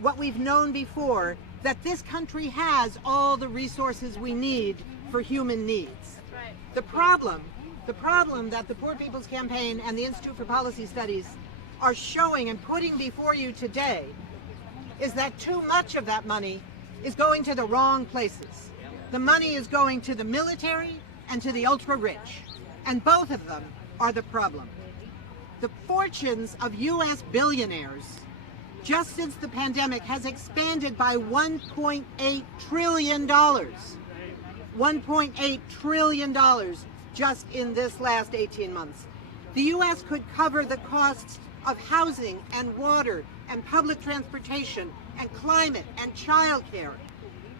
what we've known before, that this country has all the resources we need for human needs. The problem that the Poor People's Campaign and the Institute for Policy Studies are showing and putting before you today is that too much of that money is going to the wrong places. The money is going to the military and to the ultra-rich, and both of them are the problem. The fortunes of U.S. billionaires just since the pandemic has expanded by $1.8 trillion. $1.8 trillion just in this last 18 months. The U.S. could cover the costs of housing and water and public transportation and climate and childcare,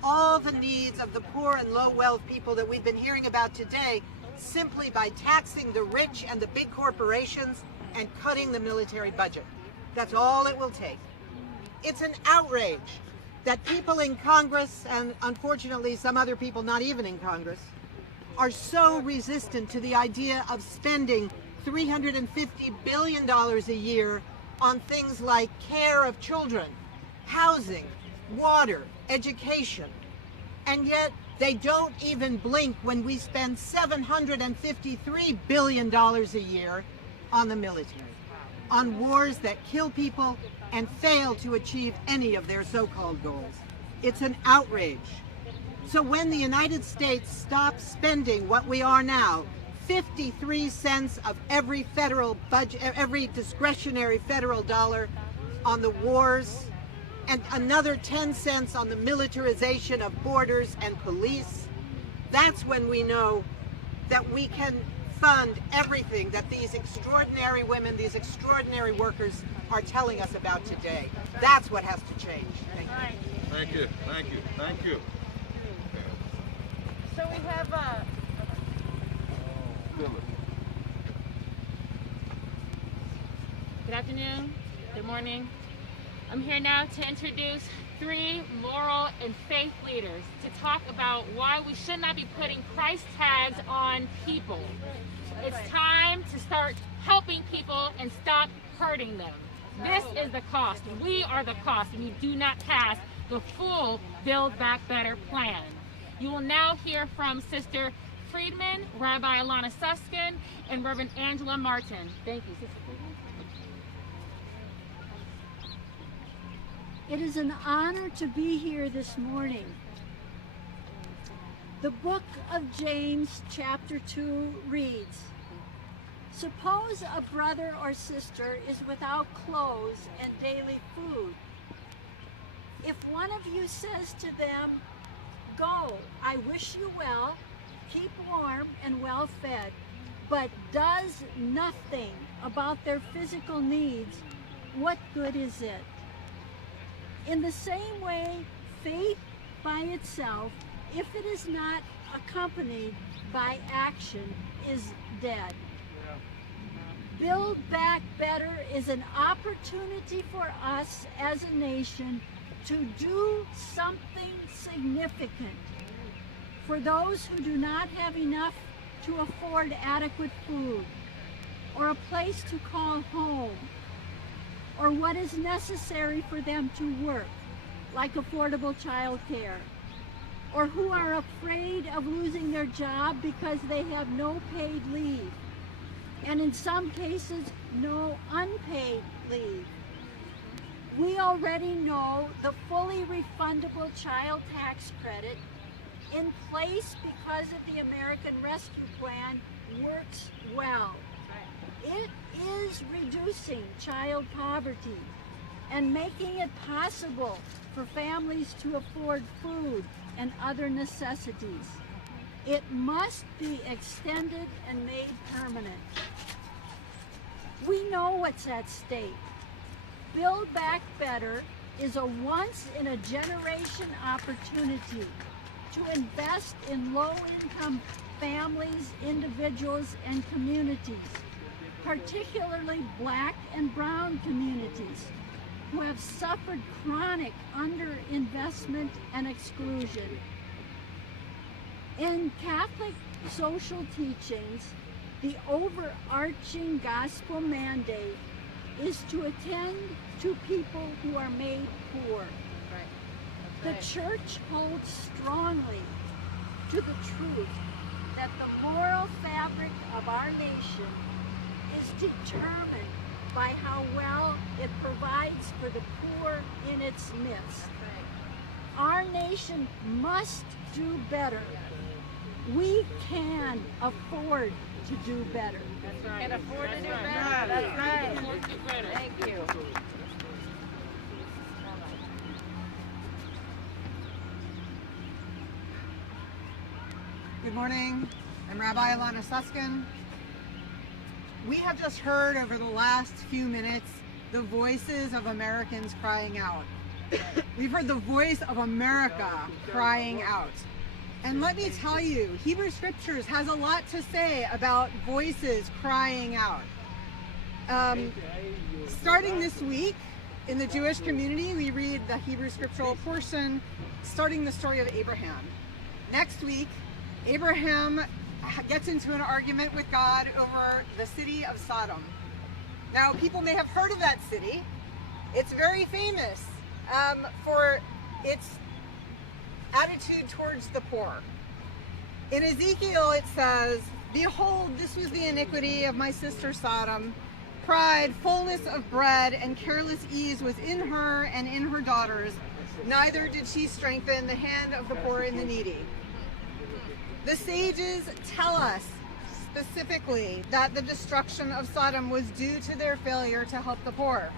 all the needs of the poor and low wealth people that we've been hearing about today, simply by taxing the rich and the big corporations and cutting the military budget. That's all it will take. It's an outrage that people in Congress, and unfortunately some other people not even in Congress, are so resistant to the idea of spending $350 billion a year on things like care of children, housing, water, education. And yet they don't even blink when we spend $753 billion a year on the military, on wars that kill people and fail to achieve any of their so-called goals. It's an outrage. So when the United States stops spending what we are now, 53 cents of every federal budget, every discretionary federal dollar on the wars, and another 10 cents on the militarization of borders and police, that's when we know that we can fund everything that these extraordinary women, these extraordinary workers are telling us about today. That's what has to change. Thank you. Thank you. Thank you. Thank you. So we have Good afternoon, good morning. I'm here now to introduce 3 moral and faith leaders to talk about why we should not be putting price tags on people. It's time to start helping people and stop hurting them. This is the cost. We are the cost, and you do not pass the full Build Back Better plan. You will now hear from Sister Friedman, Rabbi Alana Suskin, and Reverend Angela Martin. Thank you, Sister Friedman. It is an honor to be here this morning. The book of James, chapter 2 reads, "Suppose a brother or sister is without clothes and daily food. If one of you says to them, 'Go, I wish you well, keep warm and well fed,' but does nothing about their physical needs, what good is it? In the same way, faith by itself, if it is not accompanied by action, is dead." Build Back Better is an opportunity for us as a nation to do something significant for those who do not have enough to afford adequate food, or a place to call home, or what is necessary for them to work, like affordable child care, or who are afraid of losing their job because they have no paid leave, and in some cases, no unpaid leave. We already know the fully refundable child tax credit in place because of the American Rescue Plan works well. It is reducing child poverty and making it possible for families to afford food and other necessities. It must be extended and made permanent. We know what's at stake. Build Back Better is a once-in-a-generation opportunity to invest in low-income families, individuals, and communities, particularly Black and brown communities, who have suffered chronic underinvestment and exclusion. In Catholic social teachings, the overarching gospel mandate is to attend to people who are made poor. The church holds strongly to the truth that the moral fabric of our nation is determined by how well it provides for the poor in its midst. Our nation must do better. We can afford to do better. That's right. Can afford to do better. That's right. Thank you. Good morning. I'm Rabbi Alana Suskin. We have just heard over the last few minutes the voices of Americans crying out. We've heard the voice of America crying out. And let me tell you, Hebrew Scriptures has a lot to say about voices crying out. Starting this week, in the Jewish community, we read the Hebrew scriptural portion, starting the story of Abraham. Next week, Abraham gets into an argument with God over the city of Sodom. Now, people may have heard of that city. It's very famous for its attitude towards the poor. In Ezekiel, it says, "Behold, this was the iniquity of my sister Sodom. Pride, fullness of bread, and careless ease was in her and in her daughters. Neither did she strengthen the hand of the poor and the needy." The sages tell us specifically that the destruction of Sodom was due to their failure to help the poor.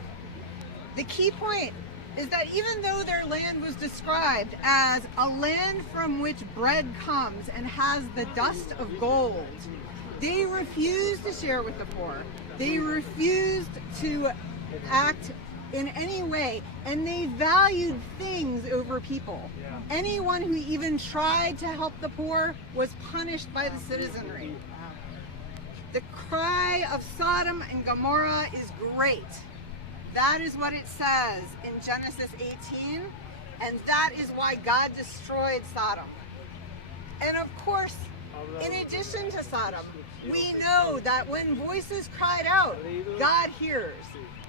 The key point is that even though their land was described as a land from which bread comes and has the dust of gold, they refused to share with the poor. They refused to act in any way, and they valued things over people. Anyone who even tried to help the poor was punished by the citizenry. The cry of Sodom and Gomorrah is great. That is what it says in Genesis 18, and that is why God destroyed Sodom. And of course, in addition to Sodom, we know that when voices cried out, God hears.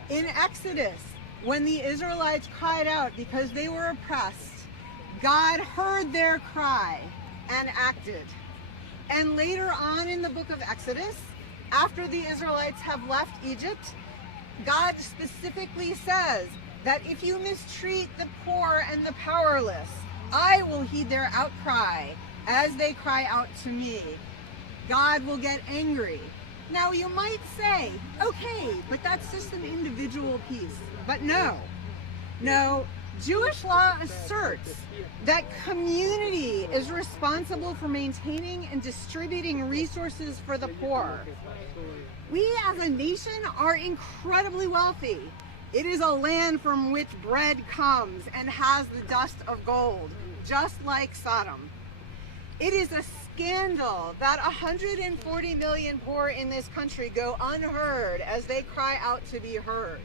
In Exodus, when the Israelites cried out because they were oppressed, God heard their cry and acted. And later on in the book of Exodus, after the Israelites have left Egypt, God specifically says that if you mistreat the poor and the powerless, I will heed their outcry as they cry out to me. God will get angry. Now you might say, okay, but that's just an individual piece. But no, Jewish law asserts that community is responsible for maintaining and distributing resources for the poor. We as a nation are incredibly wealthy. It is a land from which bread comes and has the dust of gold, just like Sodom. It is a scandal that 140 million poor in this country go unheard as they cry out to be heard.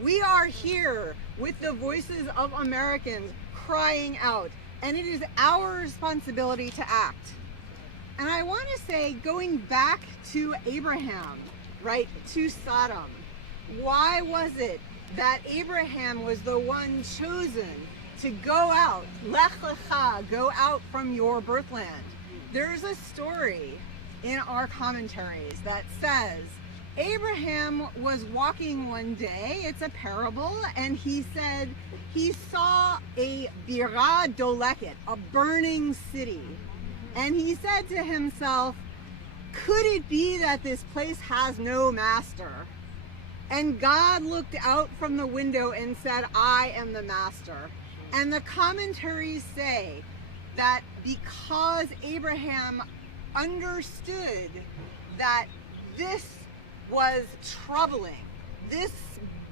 We are here with the voices of Americans crying out, and it is our responsibility to act. And I want to say, going back to Abraham, right, to Sodom, why was it that Abraham was the one chosen to go out, lech lecha, go out from your birthland? There's a story in our commentaries that says Abraham was walking one day, it's a parable, and he said he saw a birah doleket, a burning city. And he said to himself, could it be that this place has no master? And God looked out from the window and said, I am the master. And the commentaries say that because Abraham understood that this was troubling, this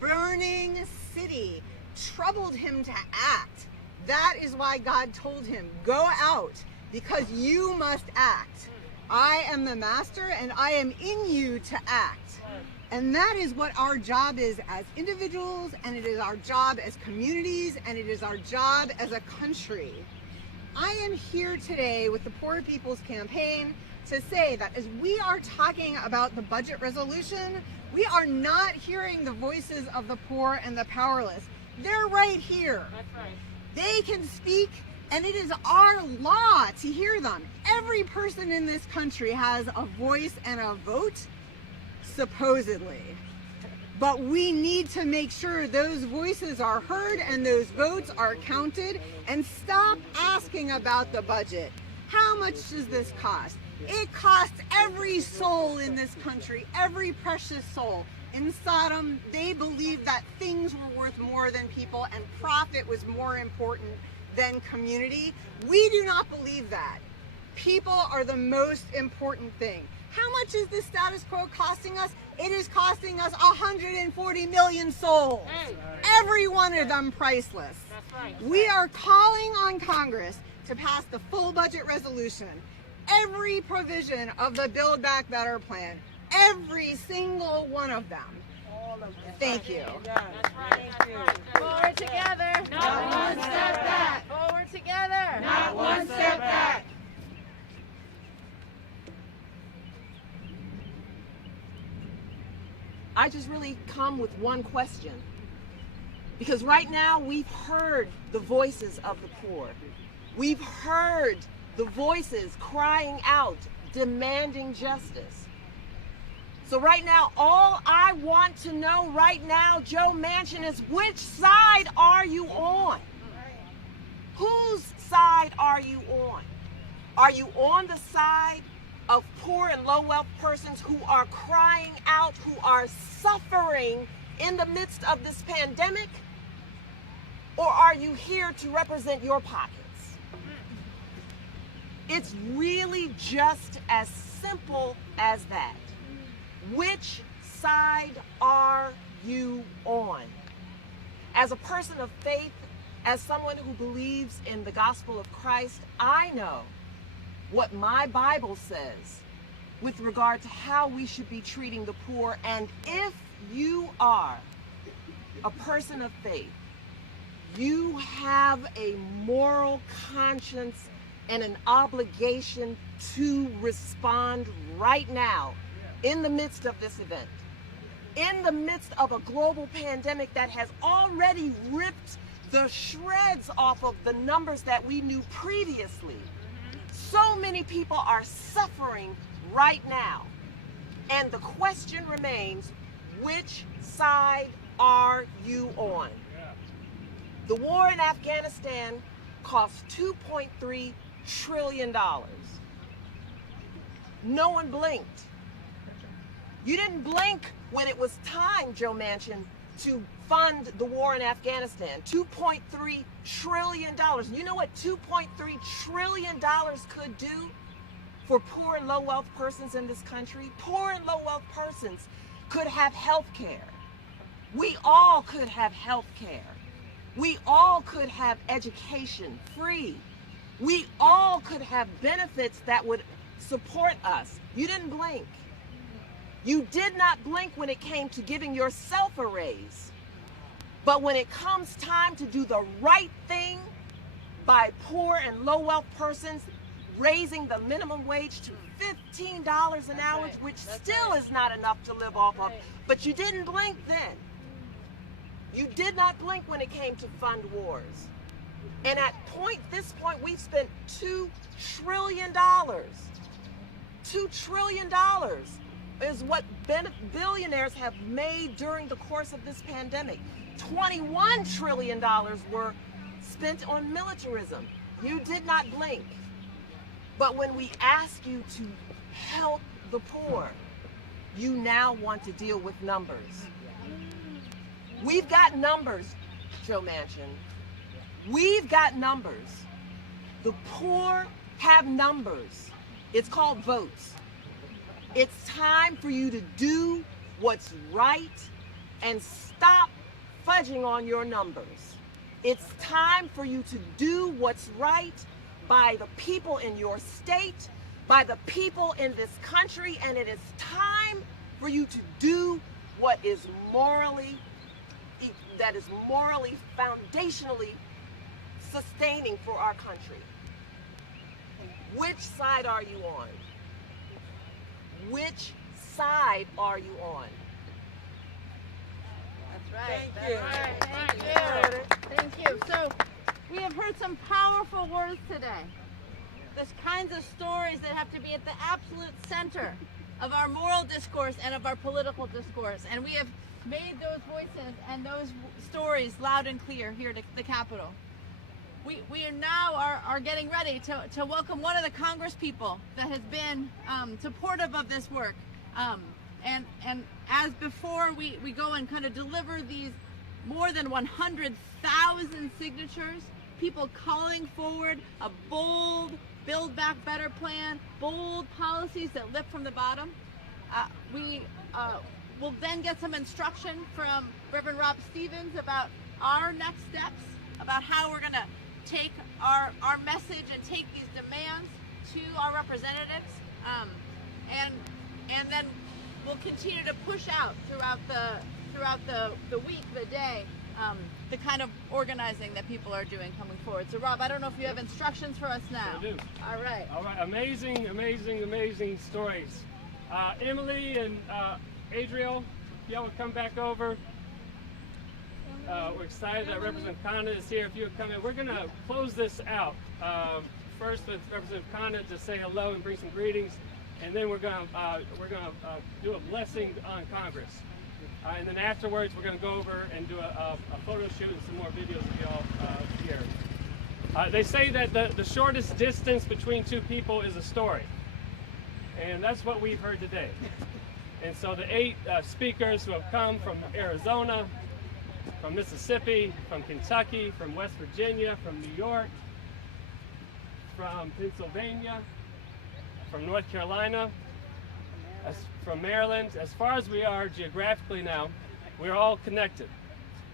burning city troubled him to act, that is why God told him, go out, because you must act. I am the master and I am in you to act. And that is what our job is as individuals, and it is our job as communities, and it is our job as a country. I am here today with the Poor People's Campaign to say that as we are talking about the budget resolution, we are not hearing the voices of the poor and the powerless. They're right here. That's right. They can speak, and it is our law to hear them. Every person in this country has a voice and a vote, supposedly. But we need to make sure those voices are heard and those votes are counted, and stop asking about the budget. How much does this cost? It costs every soul in this country, every precious soul. In Sodom, they believed that things were worth more than people and profit was more important than community. We do not believe that. People are the most important thing. How much is the status quo costing us? It is costing us 140 million souls. Every one of them priceless. We are calling on Congress to pass the full budget resolution, every provision of the Build Back Better plan, every single one of them. Thank you. Forward together, not one step back. Forward together, not one step back. I just really come with one question. Because right now we've heard the voices of the poor. We've heard the voices crying out, demanding justice. So right now, all I want to know right now, Joe Manchin, is which side are you on? Whose side are you on? Are you on the side of poor and low-wealth persons who are crying out, who are suffering in the midst of this pandemic? Or are you here to represent your pockets? It's really just as simple as that. Which side are you on? As a person of faith, as someone who believes in the gospel of Christ, I know what my Bible says with regard to how we should be treating the poor. And if you are a person of faith, you have a moral conscience and an obligation to respond right now in the midst of this event, in the midst of a global pandemic that has already ripped the shreds off of the numbers that we knew previously. So many people are suffering right now. And the question remains, which side are you on? The war in Afghanistan cost $2.3 trillion. No one blinked. You didn't blink when it was time, Joe Manchin, to fund the war in Afghanistan. $2.3 trillion. You know what $2.3 trillion could do for poor and low-wealth persons in this country? Poor and low-wealth persons could have health care. We all could have health care. We all could have education free. We all could have benefits that would support us. You didn't blink. You did not blink when it came to giving yourself a raise. But when it comes time to do the right thing by poor and low-wealth persons, raising the minimum wage to $15 an hour, which still is not enough to live off of, but you didn't blink then. You did not blink when it came to fund wars. And at this point, we've spent $2 trillion. $2 trillion is what billionaires have made during the course of this pandemic. $21 trillion were spent on militarism. You did not blink. But when we ask you to help the poor, you now want to deal with numbers. We've got numbers, Joe Manchin. We've got numbers. The poor have numbers. It's called votes. It's time for you to do what's right and stop fudging on your numbers. It's time for you to do what's right by the people in your state, by the people in this country, and it is time for you to do what is morally, foundationally sustaining for our country. Which side are you on? Which side are you on? That's right. Thank you. Thank you. Thank you. So we have heard some powerful words today. There's kinds of stories that have to be at the absolute center of our moral discourse and of our political discourse. And we have made those voices and those stories loud and clear here at the Capitol. We are now are getting ready to welcome one of the Congress people that has been supportive of this work. And as before, we go and kind of deliver these more than 100,000 signatures, people calling forward a bold Build Back Better plan, bold policies that lift from the bottom. We will then get some instruction from Reverend Rob Stevens about our next steps, about how we're going to take our message and take these demands to our representatives, and then we'll continue to push out throughout the week, the day, the kind of organizing that people are doing coming forward. So Rob, I don't know if you have instructions for us now. I do. All right. All right. Amazing, amazing, amazing stories. Emily and Adriel, y'all would come back over. We're excited that Representative Khanna is here. If you would come in, we're going to close this out. First with Representative Khanna to say hello and bring some greetings, and then we're going to do a blessing on Congress. And then afterwards, we're going to go over and do a photo shoot and some more videos of y'all here. They say that the shortest distance between two people is a story, and that's what we've heard today. And so the 8 speakers who have come from Arizona, from Mississippi, from Kentucky, from West Virginia, from New York, from Pennsylvania, from North Carolina, from Maryland, as far as we are geographically now, we're all connected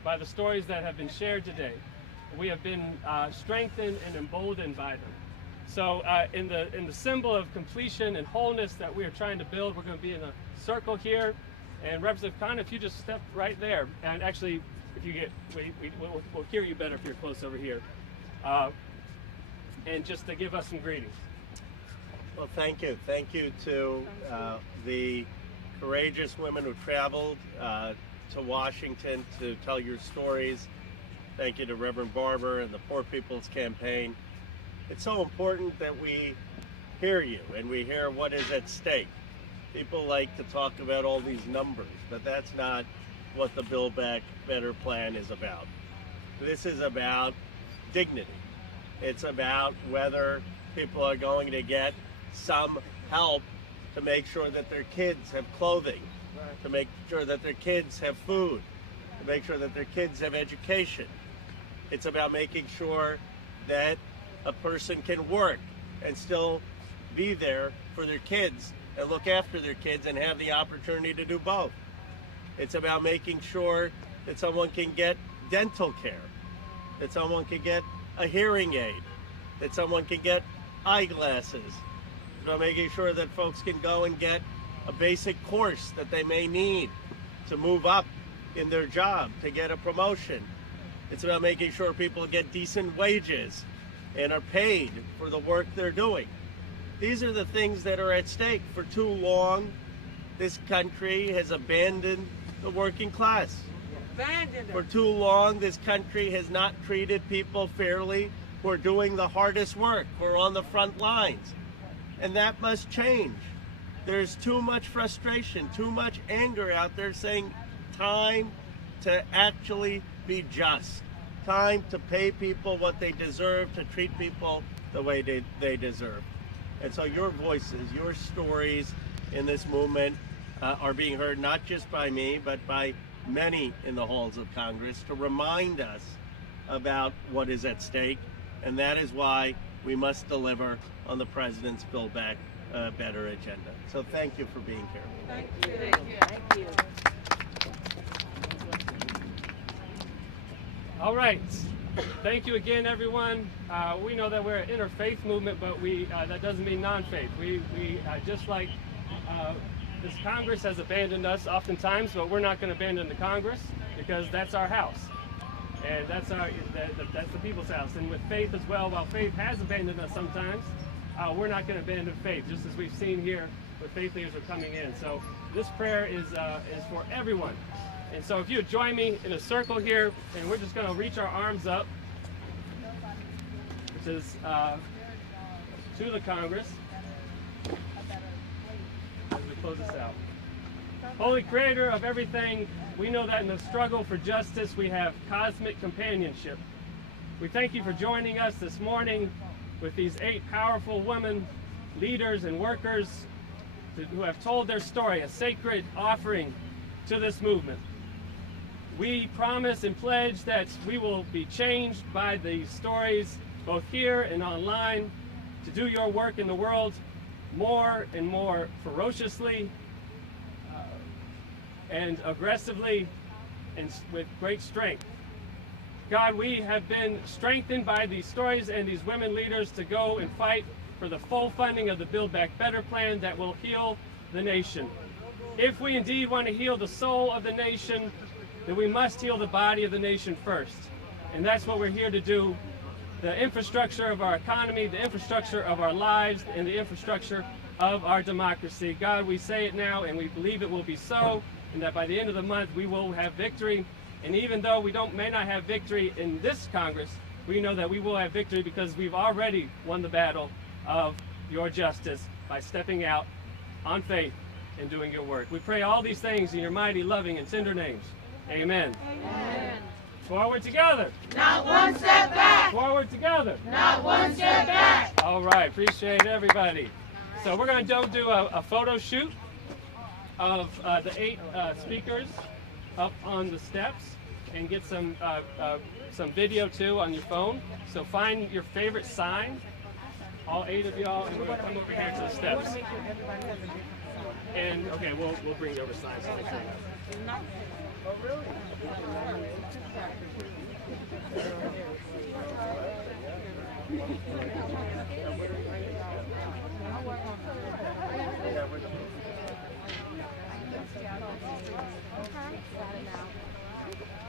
by the stories that have been shared today. We have been strengthened and emboldened by them. So in the symbol of completion and wholeness that we are trying to build, we're going to be in a circle here. And Representative Khanna, if you just step right there, and actually, if you get, we'll hear you better if you're close over here. And just to give us some greetings. Well, thank you. Thank you to the courageous women who traveled to Washington to tell your stories. Thank you to Reverend Barber and the Poor People's Campaign. It's so important that we hear you and we hear what is at stake. People like to talk about all these numbers, but that's not what the Build Back Better plan is about. This is about dignity. It's about whether people are going to get some help to make sure that their kids have clothing, to make sure that their kids have food, to make sure that their kids have education. It's about making sure that a person can work and still be there for their kids and look after their kids and have the opportunity to do both. It's about making sure that someone can get dental care, that someone can get a hearing aid, that someone can get eyeglasses. It's about making sure that folks can go and get a basic course that they may need to move up in their job, to get a promotion. It's about making sure people get decent wages and are paid for the work they're doing. These are the things that are at stake. For too long, this country has abandoned the working class. For too long, this country has not treated people fairly who are doing the hardest work, who are on the front lines. And that must change. There's too much frustration, too much anger out there saying, time to actually be just. Time to pay people what they deserve, to treat people the way they deserve. And so your voices, your stories in this movement are being heard not just by me, but by many in the halls of Congress to remind us about what is at stake. And that is why we must deliver on the President's Build Back Better agenda. So thank you for being here. Thank you. Thank you. Thank you. All right. Thank you again, everyone. We know that we're an interfaith movement, but that doesn't mean non-faith. We just like this Congress has abandoned us oftentimes, but we're not going to abandon the Congress because that's our house, and that's the people's house. And with faith as well, while faith has abandoned us sometimes, we're not going to abandon faith, just as we've seen here with faith leaders are coming in. So this prayer is for everyone. And so if you would join me in a circle here, and we're just going to reach our arms up, which is to the Congress, as we close this out. Holy Creator of everything, we know that in the struggle for justice, we have cosmic companionship. We thank you for joining us this morning with these 8 powerful women, leaders and workers who have told their story, a sacred offering to this movement. We promise and pledge that we will be changed by these stories, both here and online, to do your work in the world more and more ferociously and aggressively and with great strength. God, we have been strengthened by these stories and these women leaders to go and fight for the full funding of the Build Back Better plan that will heal the nation. If we indeed want to heal the soul of the nation, then we must heal the body of the nation first. And that's what we're here to do. The infrastructure of our economy, the infrastructure of our lives, and the infrastructure of our democracy. God, we say it now, and we believe it will be so, and that by the end of the month we will have victory. And even though we may not have victory in this Congress, we know that we will have victory because we've already won the battle of your justice by stepping out on faith and doing your work. We pray all these things in your mighty, loving, and tender names. Amen. Amen. Forward together. Not one step back. Forward together. Not one step back. All right, appreciate everybody. So we're going to do a photo shoot of the 8 speakers up on the steps and get some video too on your phone. So find your favorite sign, all 8 of y'all, and we're going to come over here to the steps. And okay, we'll bring you over signs. Oh, really? Okay.